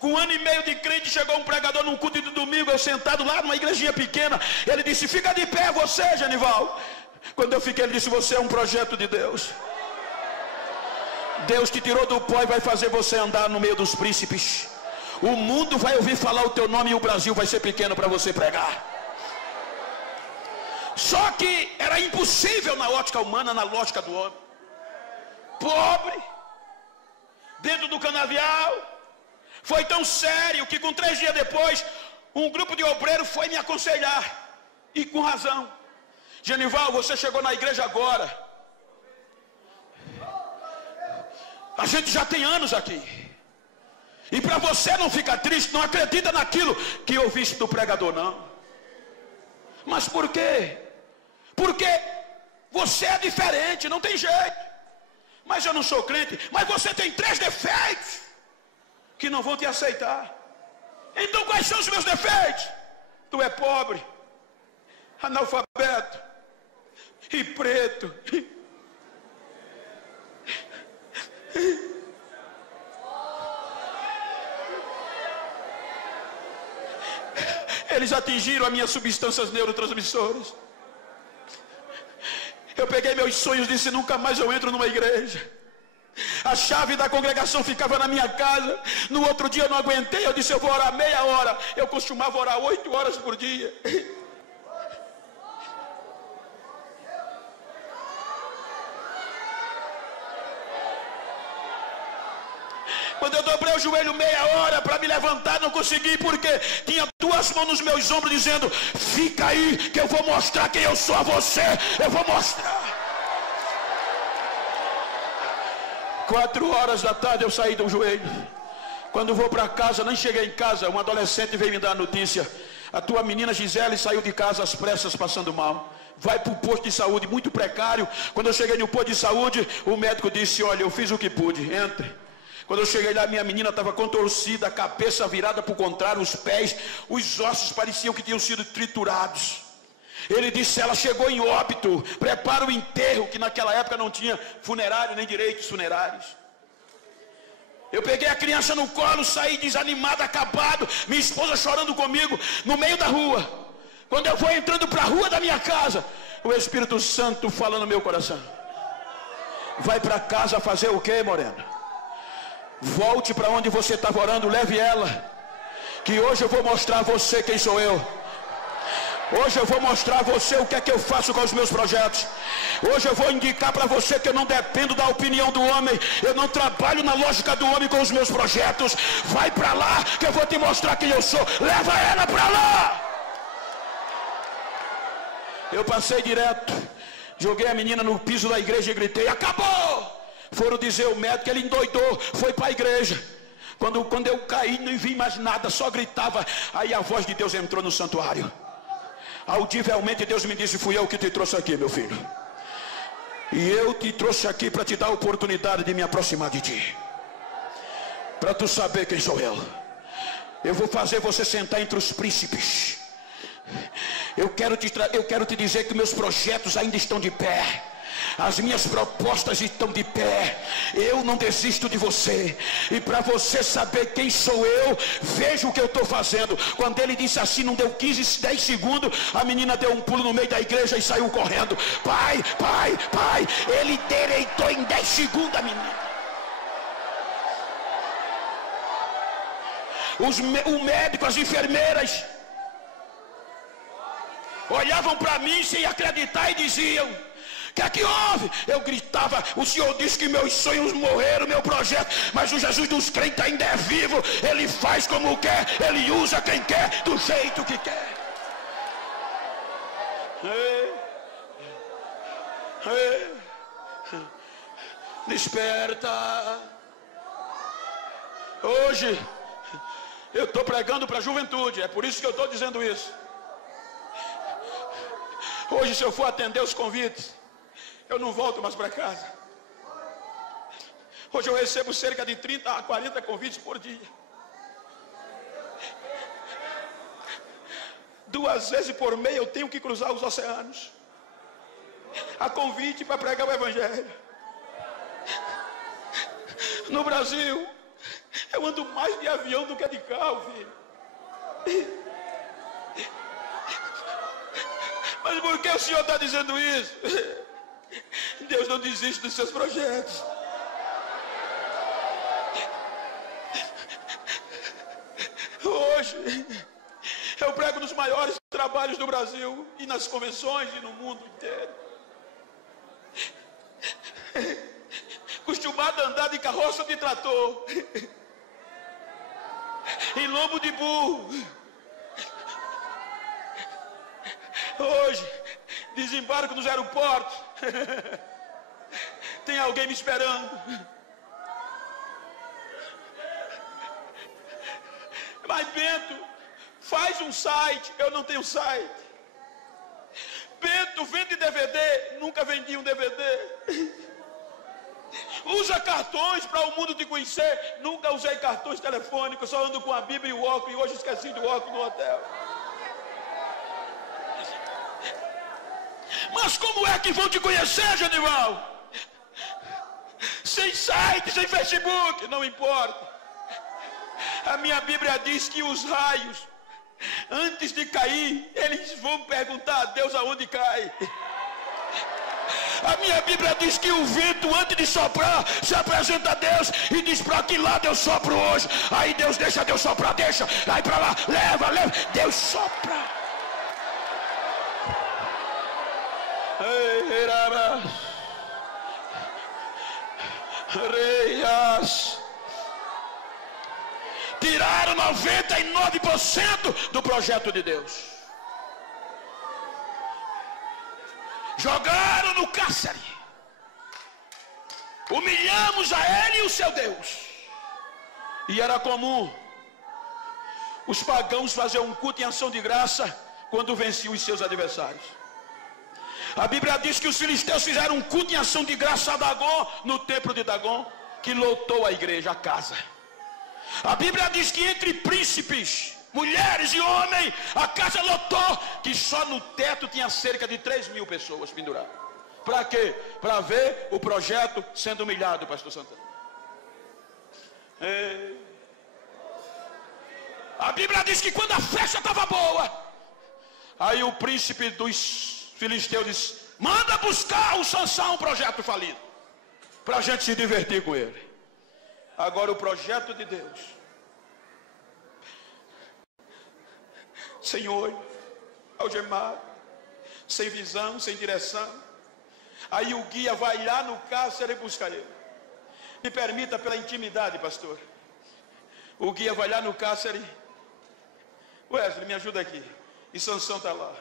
Com 1 ano e meio de crente, chegou um pregador num culto de domingo, eu sentado lá numa igrejinha pequena. Ele disse: fica de pé você, Genival. Quando eu fiquei, ele disse: você é um projeto de Deus. Deus te tirou do pó e vai fazer você andar no meio dos príncipes. O mundo vai ouvir falar o teu nome e o Brasil vai ser pequeno para você pregar. Só que era impossível na ótica humana, na lógica do homem. Pobre, dentro do canavial. Foi tão sério que com 3 dias depois, um grupo de obreiros foi me aconselhar. E com razão. Genival, você chegou na igreja agora. A gente já tem anos aqui. E para você não ficar triste, não acredita naquilo que ouviste do pregador, não. Mas por quê? Porque você é diferente, não tem jeito. Mas eu não sou crente. Mas você tem 3 defeitos que não vão te aceitar. Então quais são os meus defeitos? Tu é pobre, analfabeto e preto. Eles atingiram as minhas substâncias neurotransmissoras. Eu peguei meus sonhos e disse: nunca mais eu entro numa igreja. A chave da congregação ficava na minha casa. No outro dia eu não aguentei, eu disse: eu vou orar meia hora. Eu costumava orar 8 horas por dia. Quando eu dobrei o joelho meia hora para me levantar, não consegui, porque tinha 2 mãos nos meus ombros dizendo: fica aí que eu vou mostrar quem eu sou a você. Eu vou mostrar. 4 horas da tarde eu saí do joelho. Quando vou para casa, nem cheguei em casa, um adolescente veio me dar a notícia: a tua menina Gisele saiu de casa às pressas passando mal. Vai para o posto de saúde, muito precário. Quando eu cheguei no posto de saúde, o médico disse: olha, eu fiz o que pude, entre. Quando eu cheguei lá, minha menina estava contorcida, a cabeça virada para o contrário, os pés, os ossos pareciam que tinham sido triturados. Ele disse: ela chegou em óbito, prepara o enterro, que naquela época não tinha funerário, nem direitos funerários. Eu peguei a criança no colo, saí desanimado, acabado, minha esposa chorando comigo, no meio da rua. Quando eu vou entrando para a rua da minha casa, o Espírito Santo fala no meu coração: vai para casa fazer o quê, morena? Volte para onde você estava orando, leve ela, que hoje eu vou mostrar a você quem sou eu. Hoje eu vou mostrar a você o que é que eu faço com os meus projetos. Hoje eu vou indicar para você que eu não dependo da opinião do homem, eu não trabalho na lógica do homem com os meus projetos. Vai para lá que eu vou te mostrar quem eu sou. Leva ela para lá. Eu passei direto, joguei a menina no piso da igreja e gritei: acabou! Foram dizer o médico, ele endoidou, foi para a igreja. Quando eu caí, não vi mais nada, só gritava. Aí a voz de Deus entrou no santuário. Audivelmente Deus me disse: fui eu que te trouxe aqui, meu filho. E eu te trouxe aqui para te dar a oportunidade de me aproximar de ti, para tu saber quem sou eu. Eu vou fazer você sentar entre os príncipes. Eu quero te dizer que meus projetos ainda estão de pé. As minhas propostas estão de pé. Eu não desisto de você. E para você saber quem sou eu, veja o que eu estou fazendo. Quando ele disse assim, não deu 10 segundos, a menina deu um pulo no meio da igreja e saiu correndo. Pai, pai, pai. Ele deleitou em 10 segundos a menina. O médico, as enfermeiras olhavam para mim sem acreditar e diziam: o que é que houve? Eu gritava: o Senhor disse que meus sonhos morreram, meu projeto, mas o Jesus dos crentes ainda é vivo. Ele faz como quer, ele usa quem quer, do jeito que quer. Desperta. Hoje eu estou pregando para a juventude, é por isso que eu estou dizendo isso. Hoje, se eu for atender os convites, eu não volto mais para casa. Hoje eu recebo cerca de 30 a 40 convites por dia. 2 vezes por mês eu tenho que cruzar os oceanos. A convite para pregar o Evangelho. No Brasil, eu ando mais de avião do que de carro, filho. Mas por que o Senhor está dizendo isso? Deus não desiste dos seus projetos. Hoje eu prego nos maiores trabalhos do Brasil e nas convenções e no mundo inteiro. Acostumado a andar de carroça de trator, em lombo de burro. Hoje desembarco nos aeroportos. Tem alguém me esperando. Mas Bento, faz um site. Eu não tenho site. Bento, vende DVD. Nunca vendi um DVD. Usa cartões para o mundo te conhecer. Nunca usei cartões telefônicos. Só ando com a Bíblia e o óculos. E hoje esqueci do óculos no hotel. Mas como é que vão te conhecer, Genival? Sem site, sem Facebook, não importa. A minha Bíblia diz que os raios, antes de cair, eles vão perguntar a Deus aonde cai. A minha Bíblia diz que o vento, antes de soprar, se apresenta a Deus e diz: para que lado eu sopro hoje? Aí Deus deixa Deus soprar, deixa. Aí para lá, leva, leva. Deus sopra. Reias. Tiraram 99% do projeto de Deus. Jogaram no cárcere. Humilhamos a ele e o seu Deus. E era comum os pagãos fazer um culto em ação de graça quando venciam os seus adversários. A Bíblia diz que os filisteus fizeram um culto em ação de graça a Dagom, no templo de Dagom. que lotou a igreja, a casa. A Bíblia diz que entre príncipes, mulheres e homens, a casa lotou, que só no teto tinha cerca de 3.000 pessoas penduradas. Para quê? Para ver o projeto sendo humilhado, pastor Santana. A Bíblia diz que quando a festa estava boa, aí o príncipe dos filisteus disse: manda buscar o Sansão, um projeto falido, para a gente se divertir com ele. Agora o projeto de Deus, Senhor, algemado, sem visão, sem direção. Aí o guia vai lá no cárcere e busca ele. Me permita, pela intimidade, pastor. O guia vai lá no cárcere. Wesley, me ajuda aqui. E Sansão está lá,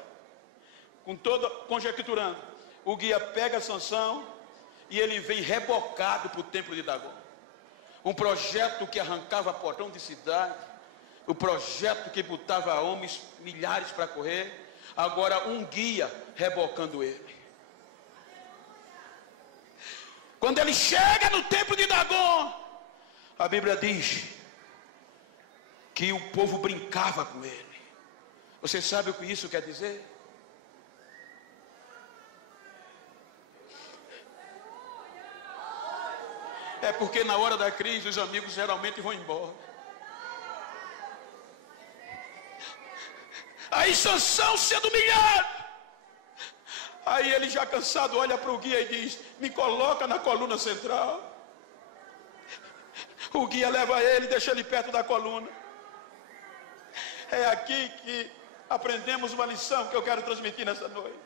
conjecturando. O guia pega Sansão e ele vem rebocado para o templo de Dagon. Um projeto que arrancava portão de cidade, o projeto que botava homens, milhares para correr. Agora um guia rebocando ele. Quando ele chega no templo de Dagon, a Bíblia diz que o povo brincava com ele. Você sabe o que isso quer dizer? É porque na hora da crise os amigos geralmente vão embora. Aí Sansão sendo humilhado, aí ele já cansado olha para o guia e diz: me coloca na coluna central. O guia leva ele, deixa ele perto da coluna. É aqui que aprendemos uma lição que eu quero transmitir nessa noite.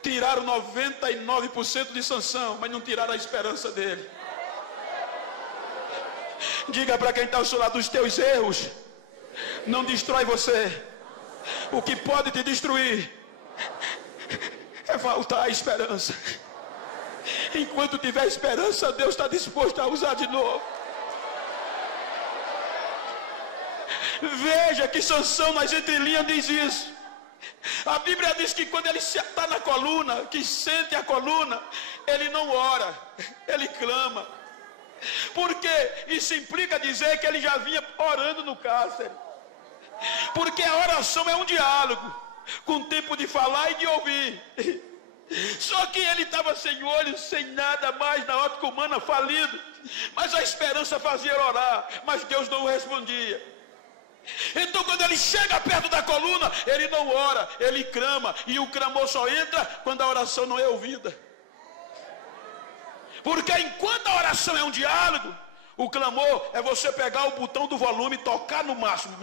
Tiraram 99% de Sansão, mas não tiraram a esperança dele. Diga para quem está ao seu lado: os teus erros não destrói você. O que pode te destruir é faltar a esperança. Enquanto tiver esperança, Deus está disposto a usar de novo. Veja que Sansão nas entrelinhas diz isso. A Bíblia diz que quando ele está na coluna, que sente a coluna, ele não ora, ele clama. Porque isso implica dizer que ele já vinha orando no cárcere. Porque a oração é um diálogo, com tempo de falar e de ouvir. Só que ele estava sem olhos, sem nada mais, na ótica humana, falido. Mas a esperança fazia orar, mas Deus não o respondia. Então quando ele chega perto da coluna, ele não ora, ele clama. E o clamor só entra quando a oração não é ouvida. Porque enquanto a oração é um diálogo, o clamor é você pegar o botão do volume, tocar no máximo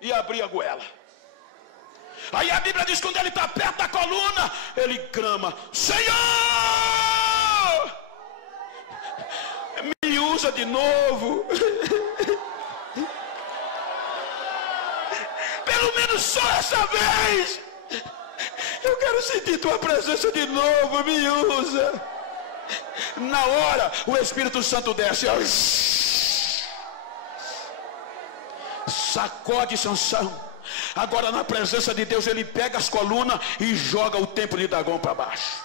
e abrir a goela. Aí a Bíblia diz que quando ele está perto da coluna, ele clama: Senhor, me usa de novo. Pelo menos só essa vez. Eu quero sentir tua presença de novo, me usa. Na hora, o Espírito Santo desce, sacode Sansão. Agora na presença de Deus ele pega as colunas e joga o templo de Dagon para baixo.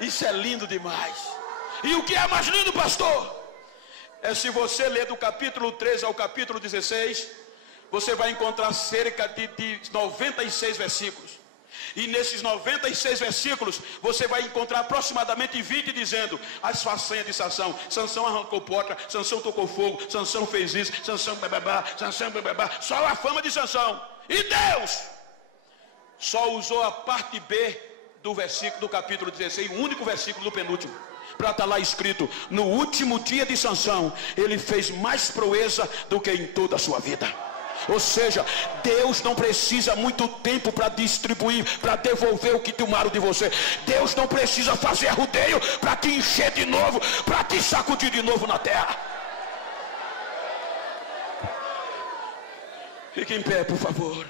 Isso é lindo demais. E o que é mais lindo, pastor? É se você ler do capítulo 13 ao capítulo 16, você vai encontrar cerca de 96 versículos. E nesses 96 versículos, você vai encontrar aproximadamente 20 dizendo as façanhas de Sansão. Sansão arrancou porta, Sansão tocou fogo, Sansão fez isso, Sansão bababá, Sansão bababá. Só a fama de Sansão. E Deus só usou a parte B do versículo do capítulo 16, o único versículo do penúltimo, para estar lá escrito: no último dia de Sansão, ele fez mais proeza do que em toda a sua vida. Ou seja, Deus não precisa muito tempo para distribuir, para devolver o que tomaram de você. Deus não precisa fazer rodeio para te encher de novo, para te sacudir de novo na terra. Fique em pé, por favor.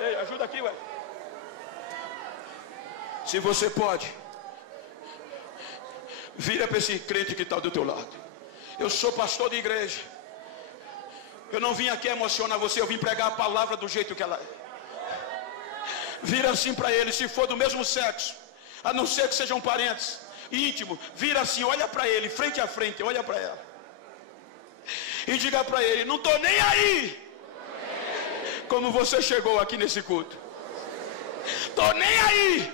Ei, ajuda aqui, ué. Se você pode, vira para esse crente que está do teu lado. Eu sou pastor de igreja. Eu não vim aqui emocionar você, eu vim pregar a palavra do jeito que ela é. Vira assim para ele, se for do mesmo sexo, a não ser que sejam parentes, íntimo, vira assim, olha para ele, frente a frente, olha para ela. E diga para ele, não estou nem aí como você chegou aqui nesse culto. Estou nem aí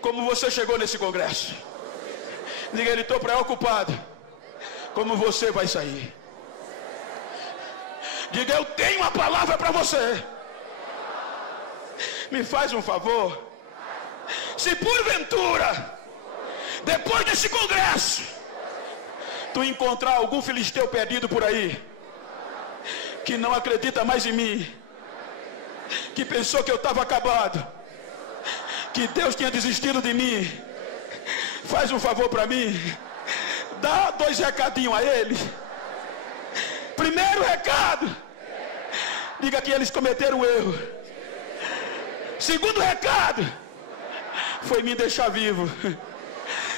como você chegou nesse congresso. Diga ele, estou preocupado como você vai sair. Diga, eu tenho uma palavra para você. Me faz um favor. Se porventura, depois desse congresso, tu encontrar algum filisteu perdido por aí, que não acredita mais em mim, que pensou que eu estava acabado, que Deus tinha desistido de mim, faz um favor para mim, dá 2 recadinhos a ele. Primeiro recado, diga que eles cometeram um erro. Segundo recado, foi me deixar vivo.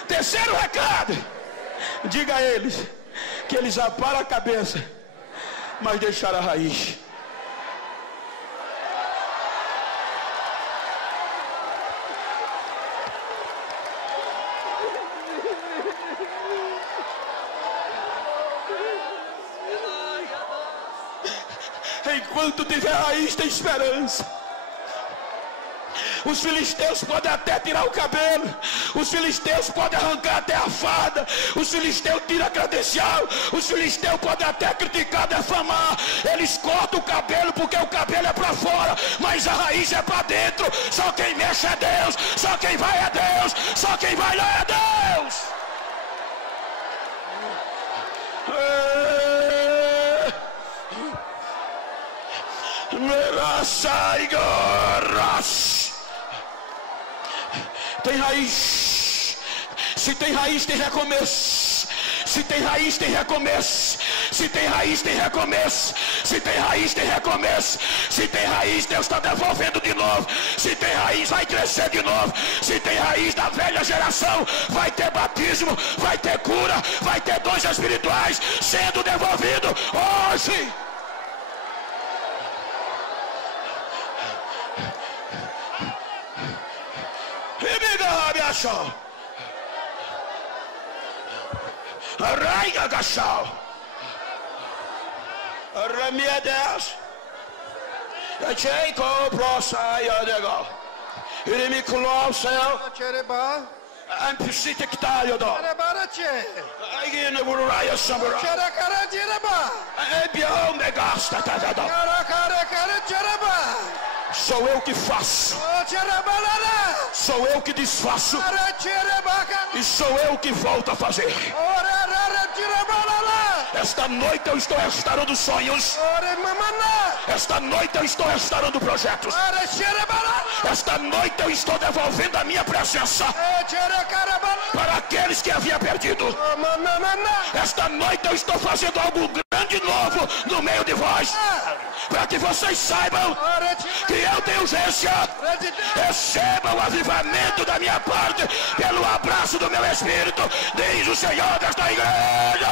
Terceiro recado, diga a eles que eles aparam a cabeça, mas deixaram a raiz. Enquanto tiver raiz, tem esperança. Os filisteus podem até tirar o cabelo, os filisteus podem arrancar até a farda, os filisteus tiram a credencial, os filisteus podem até criticar, defamar, eles cortam o cabelo porque o cabelo é para fora, mas a raiz é para dentro. Só quem mexe é Deus, só quem vai é Deus, só quem vai lá é Deus. Tem raiz. Se tem raiz, tem recomeço. Se tem raiz, tem recomeço. Se tem raiz, tem recomeço. Se tem raiz, tem recomeço. Se tem raiz, Deus está devolvendo de novo. Se tem raiz, vai crescer de novo. Se tem raiz da velha geração, vai ter batismo, vai ter cura, vai ter dons espirituais sendo devolvido hoje. Arraiga gachal. Ramia Deus. Checo prosaia legal. Ele me coloca céu. Ampsite que tá ali do. Aí no buraia sambra. É bião me gasta tá dado. Sou eu que faço. Sou eu que desfaço. E sou eu que volto a fazer. Esta noite eu estou restaurando sonhos. Esta noite eu estou restaurando projetos. Esta noite eu estou devolvendo a minha presença para aqueles que havia perdido. Esta noite eu estou fazendo algo grande e novo no meio de vós, para que vocês saibam que eu tenho urgência. Recebam o avivamento da minha parte pelo abraço do meu Espírito, diz o Senhor desta igreja.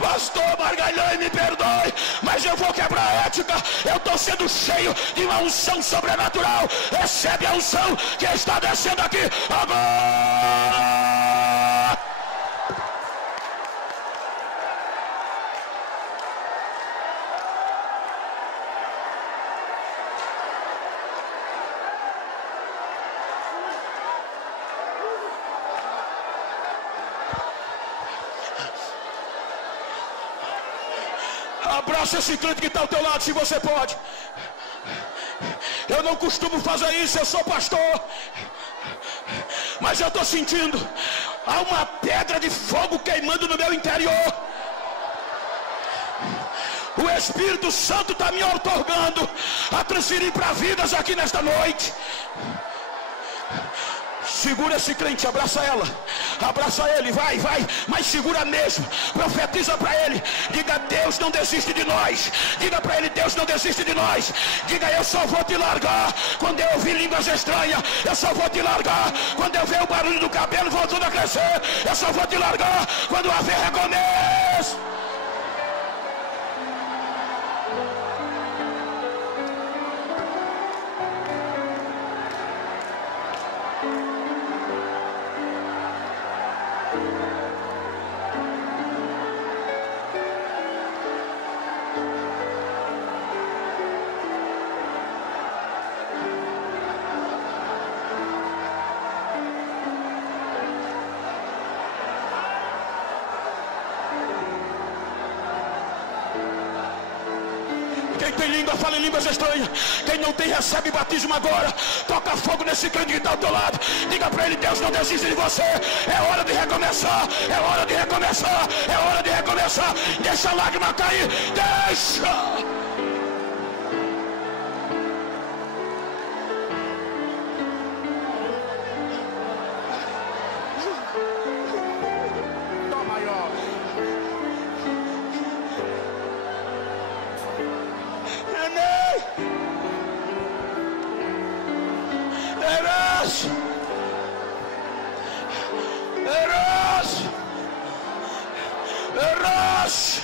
Pastor Margalhães, me perdoe, mas eu vou quebrar a ética. Eu estou sendo cheio de uma unção sobrenatural. Recebe a unção que está descendo aqui agora. Abraça esse crente que está ao teu lado, se você pode. Eu não costumo fazer isso, eu sou pastor, mas eu estou sentindo há uma pedra de fogo queimando no meu interior. O Espírito Santo está me outorgando a transferir para vidas aqui nesta noite. Segura esse crente, abraça ela, abraça ele, vai, mas segura mesmo, profetiza para ele, diga: Deus não desiste de nós. Diga para ele: Deus não desiste de nós. Diga: eu só vou te largar quando eu ouvir línguas estranhas. Eu só vou te largar quando eu ver o barulho do cabelo voltando a crescer. Eu só vou te largar quando haver recomeço. Quem tem língua, fala em línguas estranhas. Quem não tem, recebe batismo agora. Toca fogo nesse crente que está ao teu lado. Diga para ele: Deus não desiste de você. É hora de recomeçar. É hora de recomeçar. É hora de recomeçar. Deixa a lágrima cair. Deixa. Eros,